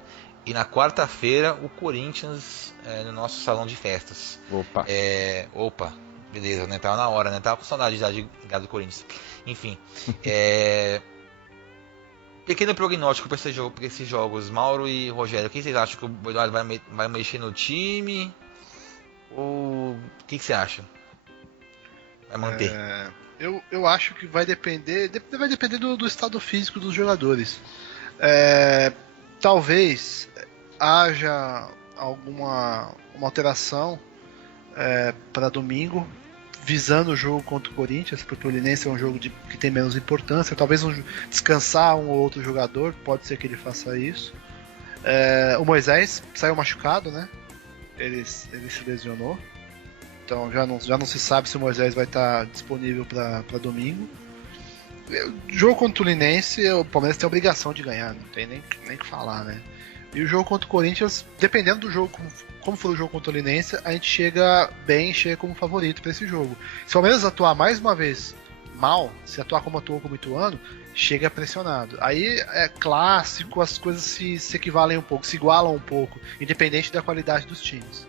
e na quarta-feira o Corinthians no nosso salão de festas. Opa. Beleza, né? Tava na hora, né? Tava com saudade já de do Corinthians. Enfim, pequeno prognóstico para esses jogos, Mauro e Rogério. O que vocês acham que o Eduardo vai mexer no time? Ou o que você acha? Vai manter? Eu acho que vai depender do estado físico dos jogadores. Talvez haja uma alteração para domingo, visando o jogo contra o Corinthians, porque o Linense é um jogo que tem menos importância. Talvez descansar um ou outro jogador, pode ser que ele faça isso. O Moisés saiu machucado, né? Ele se lesionou. Então já não se sabe se o Moisés vai estar disponível para domingo. O jogo contra o Linense, o Palmeiras tem a obrigação de ganhar, não tem nem que falar, né? E o jogo contra o Corinthians, dependendo do jogo, como for o jogo contra o Linense, a gente chega como favorito para esse jogo. Se o Palmeiras atuar mais uma vez mal, se atuar como atuou com o Ituano, chega pressionado. Aí é clássico, as coisas se equivalem um pouco, se igualam um pouco, independente da qualidade dos times.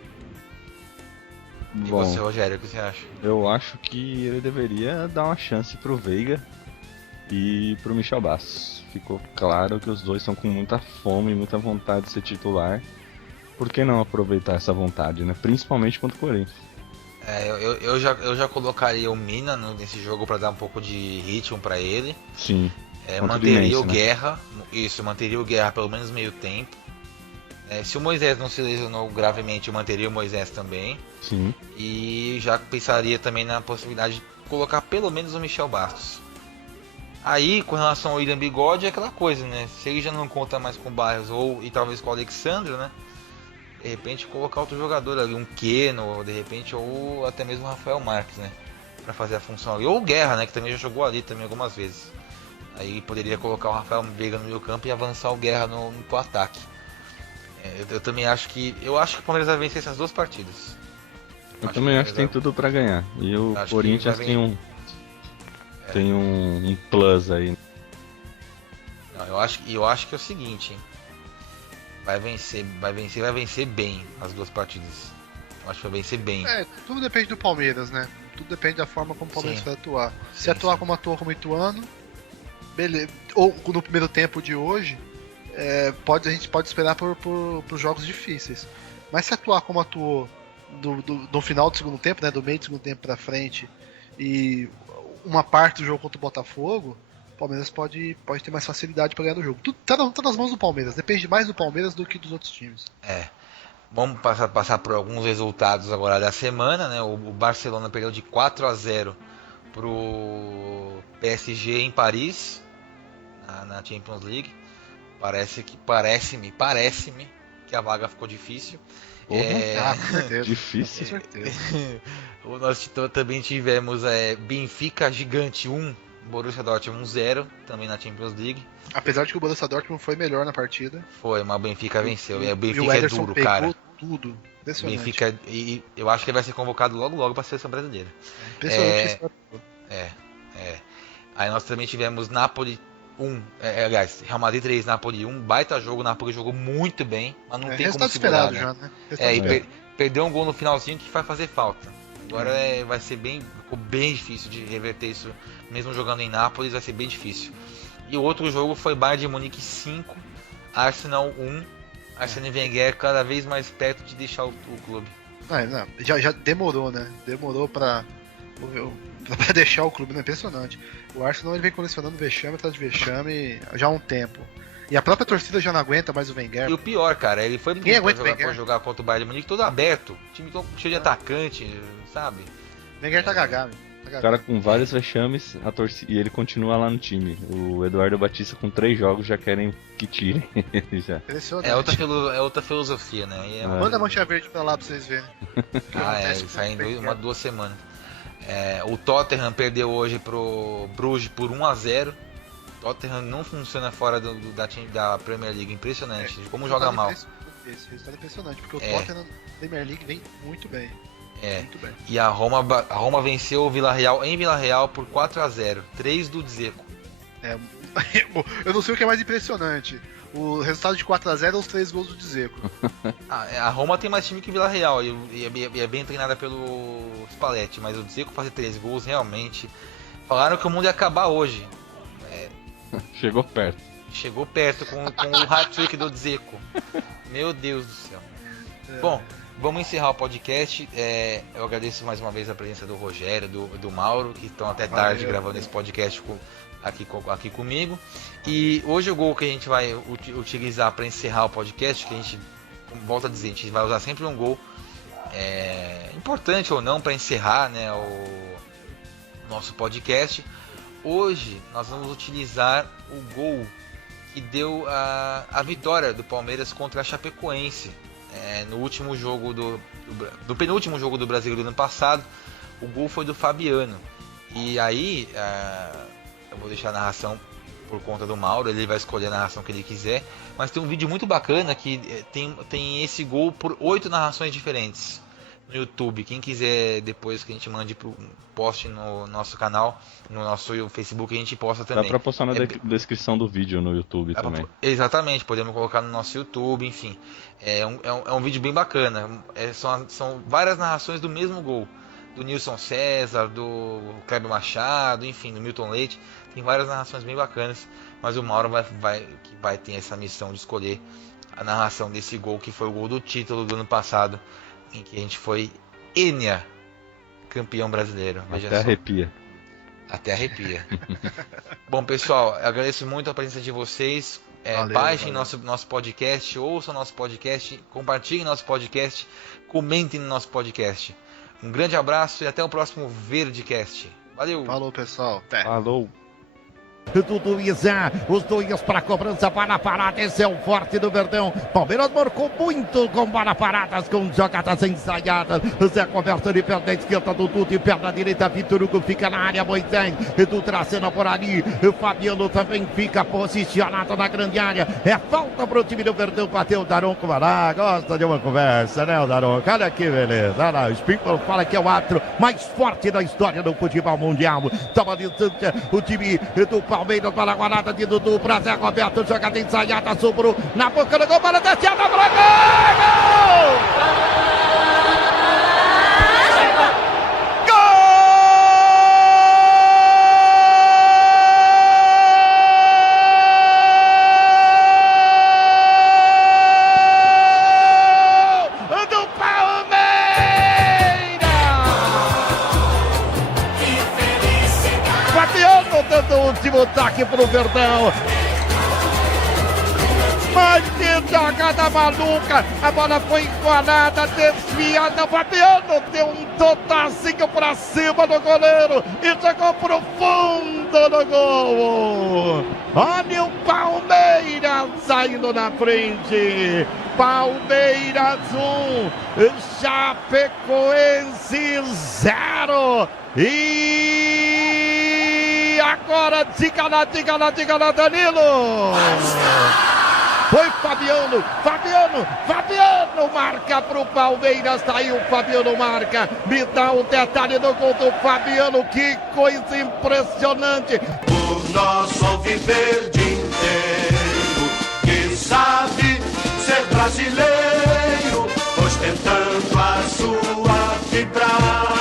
E Bom, você, Rogério, o que você acha? eu acho que ele deveria dar uma chance pro Veiga e pro Michel Bastos. Ficou claro que os dois estão com muita fome e muita vontade de ser titular. Por que não aproveitar essa vontade, né? Principalmente contra o Corinthians. Eu já colocaria o Mina nesse jogo para dar um pouco de ritmo para ele. Sim. Manteria o né? Guerra. Isso, manteria o Guerra pelo menos meio tempo. Se o Moisés não se lesionou gravemente, eu manteria o Moisés também. Sim. E já pensaria também na possibilidade de colocar pelo menos o Michel Bastos. Aí, com relação ao William Bigode, é aquela coisa, né? Se ele já não conta mais com o Barros e talvez com o Alexandre, né? De repente colocar outro jogador ali, um Keno, de repente, ou até mesmo o Rafael Marques, né? Pra fazer a função ali. Ou o Guerra, né? Que também já jogou ali também algumas vezes. Aí poderia colocar o Rafael Veiga no meio campo e avançar o Guerra pro ataque. Eu também acho que... Eu acho que o Palmeiras vai vencer essas 2 partidas. Eu também acho que tem tudo pra ganhar. E o Corinthians tem um plus aí. Não, eu acho que é o seguinte, hein? vai vencer bem as duas partidas. Eu acho que vai vencer bem. Tudo depende do Palmeiras, né? Tudo depende da forma como o Palmeiras vai atuar. Se Sim, atuar como atuou como Ituano, beleza. Ou no primeiro tempo de hoje, a gente pode esperar por jogos difíceis. Mas se atuar como atuou do final do segundo tempo, né? Do meio do segundo tempo pra frente, e uma parte do jogo contra o Botafogo, o Palmeiras pode ter mais facilidade para ganhar o jogo. Tudo tá nas mãos do Palmeiras, depende mais do Palmeiras do que dos outros times. Vamos passar por alguns resultados agora da semana, né? O Barcelona perdeu de 4-0 pro PSG em Paris, na Champions League. Parece-me que a vaga ficou difícil. Com certeza. Difícil. Com certeza. Nós também tivemos Benfica Gigante 1, Borussia Dortmund 0, também na Champions League. Apesar de que o Borussia Dortmund foi melhor na partida. Foi, mas o Benfica venceu. O e Benfica o Ederson duro, pegou cara. Tudo. O Benfica, e eu acho que ele vai ser convocado logo para a seleção brasileira. Impressionante. Aí nós também tivemos Napoli 1, aliás, Real Madrid 3, Napoli 1, baita jogo, o Napoli jogou muito bem, mas não tem como segurar, né? Já, né? Perdeu um gol no finalzinho que vai fazer falta. Agora ficou bem difícil de reverter isso, mesmo jogando em Nápoles, vai ser bem difícil. E o outro jogo foi Bayern de Munique 5, Arsenal 1, Arsene Wenger cada vez mais perto de deixar o clube. Já demorou, né? Demorou pra deixar o clube, né? Impressionante. O Arsenal ele vem colecionando vexame atrás de vexame já há um tempo. E a própria torcida já não aguenta mais o Wenger. E o pior, cara, ele foi pra jogar contra o Bayern de Munique todo aberto. O time todo cheio de atacante, sabe? O Wenger tá gagado. O cara com vários vexames, e ele continua lá no time. O Eduardo Batista com 3 jogos já querem que tire. Já. É outra filosofia, né? Manda a mancha verde pra lá pra vocês verem. Sai em 2 semanas. O Tottenham perdeu hoje pro Bruges por 1-0. Tottenham não funciona fora da Premier League, impressionante, como joga mal. Esse resultado é impressionante, porque o Tottenham na Premier League vem muito bem. Muito bem. E a Roma venceu o Villarreal em Villarreal por 4-0, 3 do Dzeko. Eu não sei o que é mais impressionante, o resultado de 4-0 ou os 3 gols do Dzeko. A Roma tem mais time que o Villarreal e é bem treinada pelo Spalletti, mas o Dzeko fazer 3 gols realmente... Falaram que o mundo ia acabar hoje. Chegou perto com o hat-trick do Dzeko. Meu Deus do céu. Bom, vamos encerrar o podcast. Eu agradeço mais uma vez a presença do Rogério, do Mauro, que estão até tarde gravando esse podcast aqui comigo. E hoje o gol que a gente vai utilizar para encerrar o podcast, que a gente, volta a dizer, a gente vai usar sempre um gol importante ou não para encerrar, né, o nosso podcast. Hoje nós vamos utilizar o gol que deu a vitória do Palmeiras contra a Chapecoense no último jogo do penúltimo jogo do Brasileiro do ano passado. O gol foi do Fabiano. E aí eu vou deixar a narração por conta do Mauro, ele vai escolher a narração que ele quiser, mas tem um vídeo muito bacana que tem esse gol por 8 narrações diferentes no YouTube. Quem quiser depois que a gente mande pro post no nosso canal, no nosso Facebook, a gente posta também. Dá pra postar na descrição do vídeo no YouTube também. Exatamente, podemos colocar no nosso YouTube, enfim. É um vídeo bem bacana. São várias narrações do mesmo gol. Do Nilson César, do Kleber Machado, enfim, do Milton Leite. Tem várias narrações bem bacanas, mas o Mauro vai ter essa missão de escolher a narração desse gol, que foi o gol do título do ano passado, em que a gente foi campeão brasileiro. Veja Até só. Até arrepia. Bom, pessoal, eu agradeço muito a presença de vocês. Baixem nosso podcast, ouçam nosso podcast, compartilhem nosso podcast, comentem no nosso podcast. Um grande abraço e até o próximo Verdecast. Valeu! Falou, pessoal. Até. Falou! Dudu e Zé, os dois para a cobrança, bola parada, esse é o forte do Verdão. Palmeiras marcou muito com bola paradas, com jogadas ensaiadas. Zé conversa de perna esquerda do Dudu e perna direita, Vitor Hugo fica na área, Moisés, Edu trazendo por ali, o Fabiano também fica posicionado na grande área. É falta para o time do Verdão, bateu o Daronco, gosta de uma conversa, né, o Daronco? Olha que beleza, olha lá, o Spíncolo fala que é o árbitro mais forte da história do futebol mundial. Toma distância o time do Palmeiras para a guarada de Dudu, para Zé Roberto, jogada ensaiada, sobrou na boca do gol, para descer, para gol! Dando o último ataque pro Verdão. Mas que jogada maluca! A bola foi encolada, desviada. Fabiano deu um totalzinho pra cima do goleiro e jogou pro fundo do gol. Olha o Palmeiras saindo na frente. Palmeiras 1, Chapecoense 0. E agora, diga lá, Danilo! Foi Fabiano marca pro Palmeiras, tá aí o Fabiano marca, me dá um detalhe do gol do Fabiano, que coisa impressionante! O nosso alviverde inteiro, que sabe ser brasileiro, ostentando a sua vibra.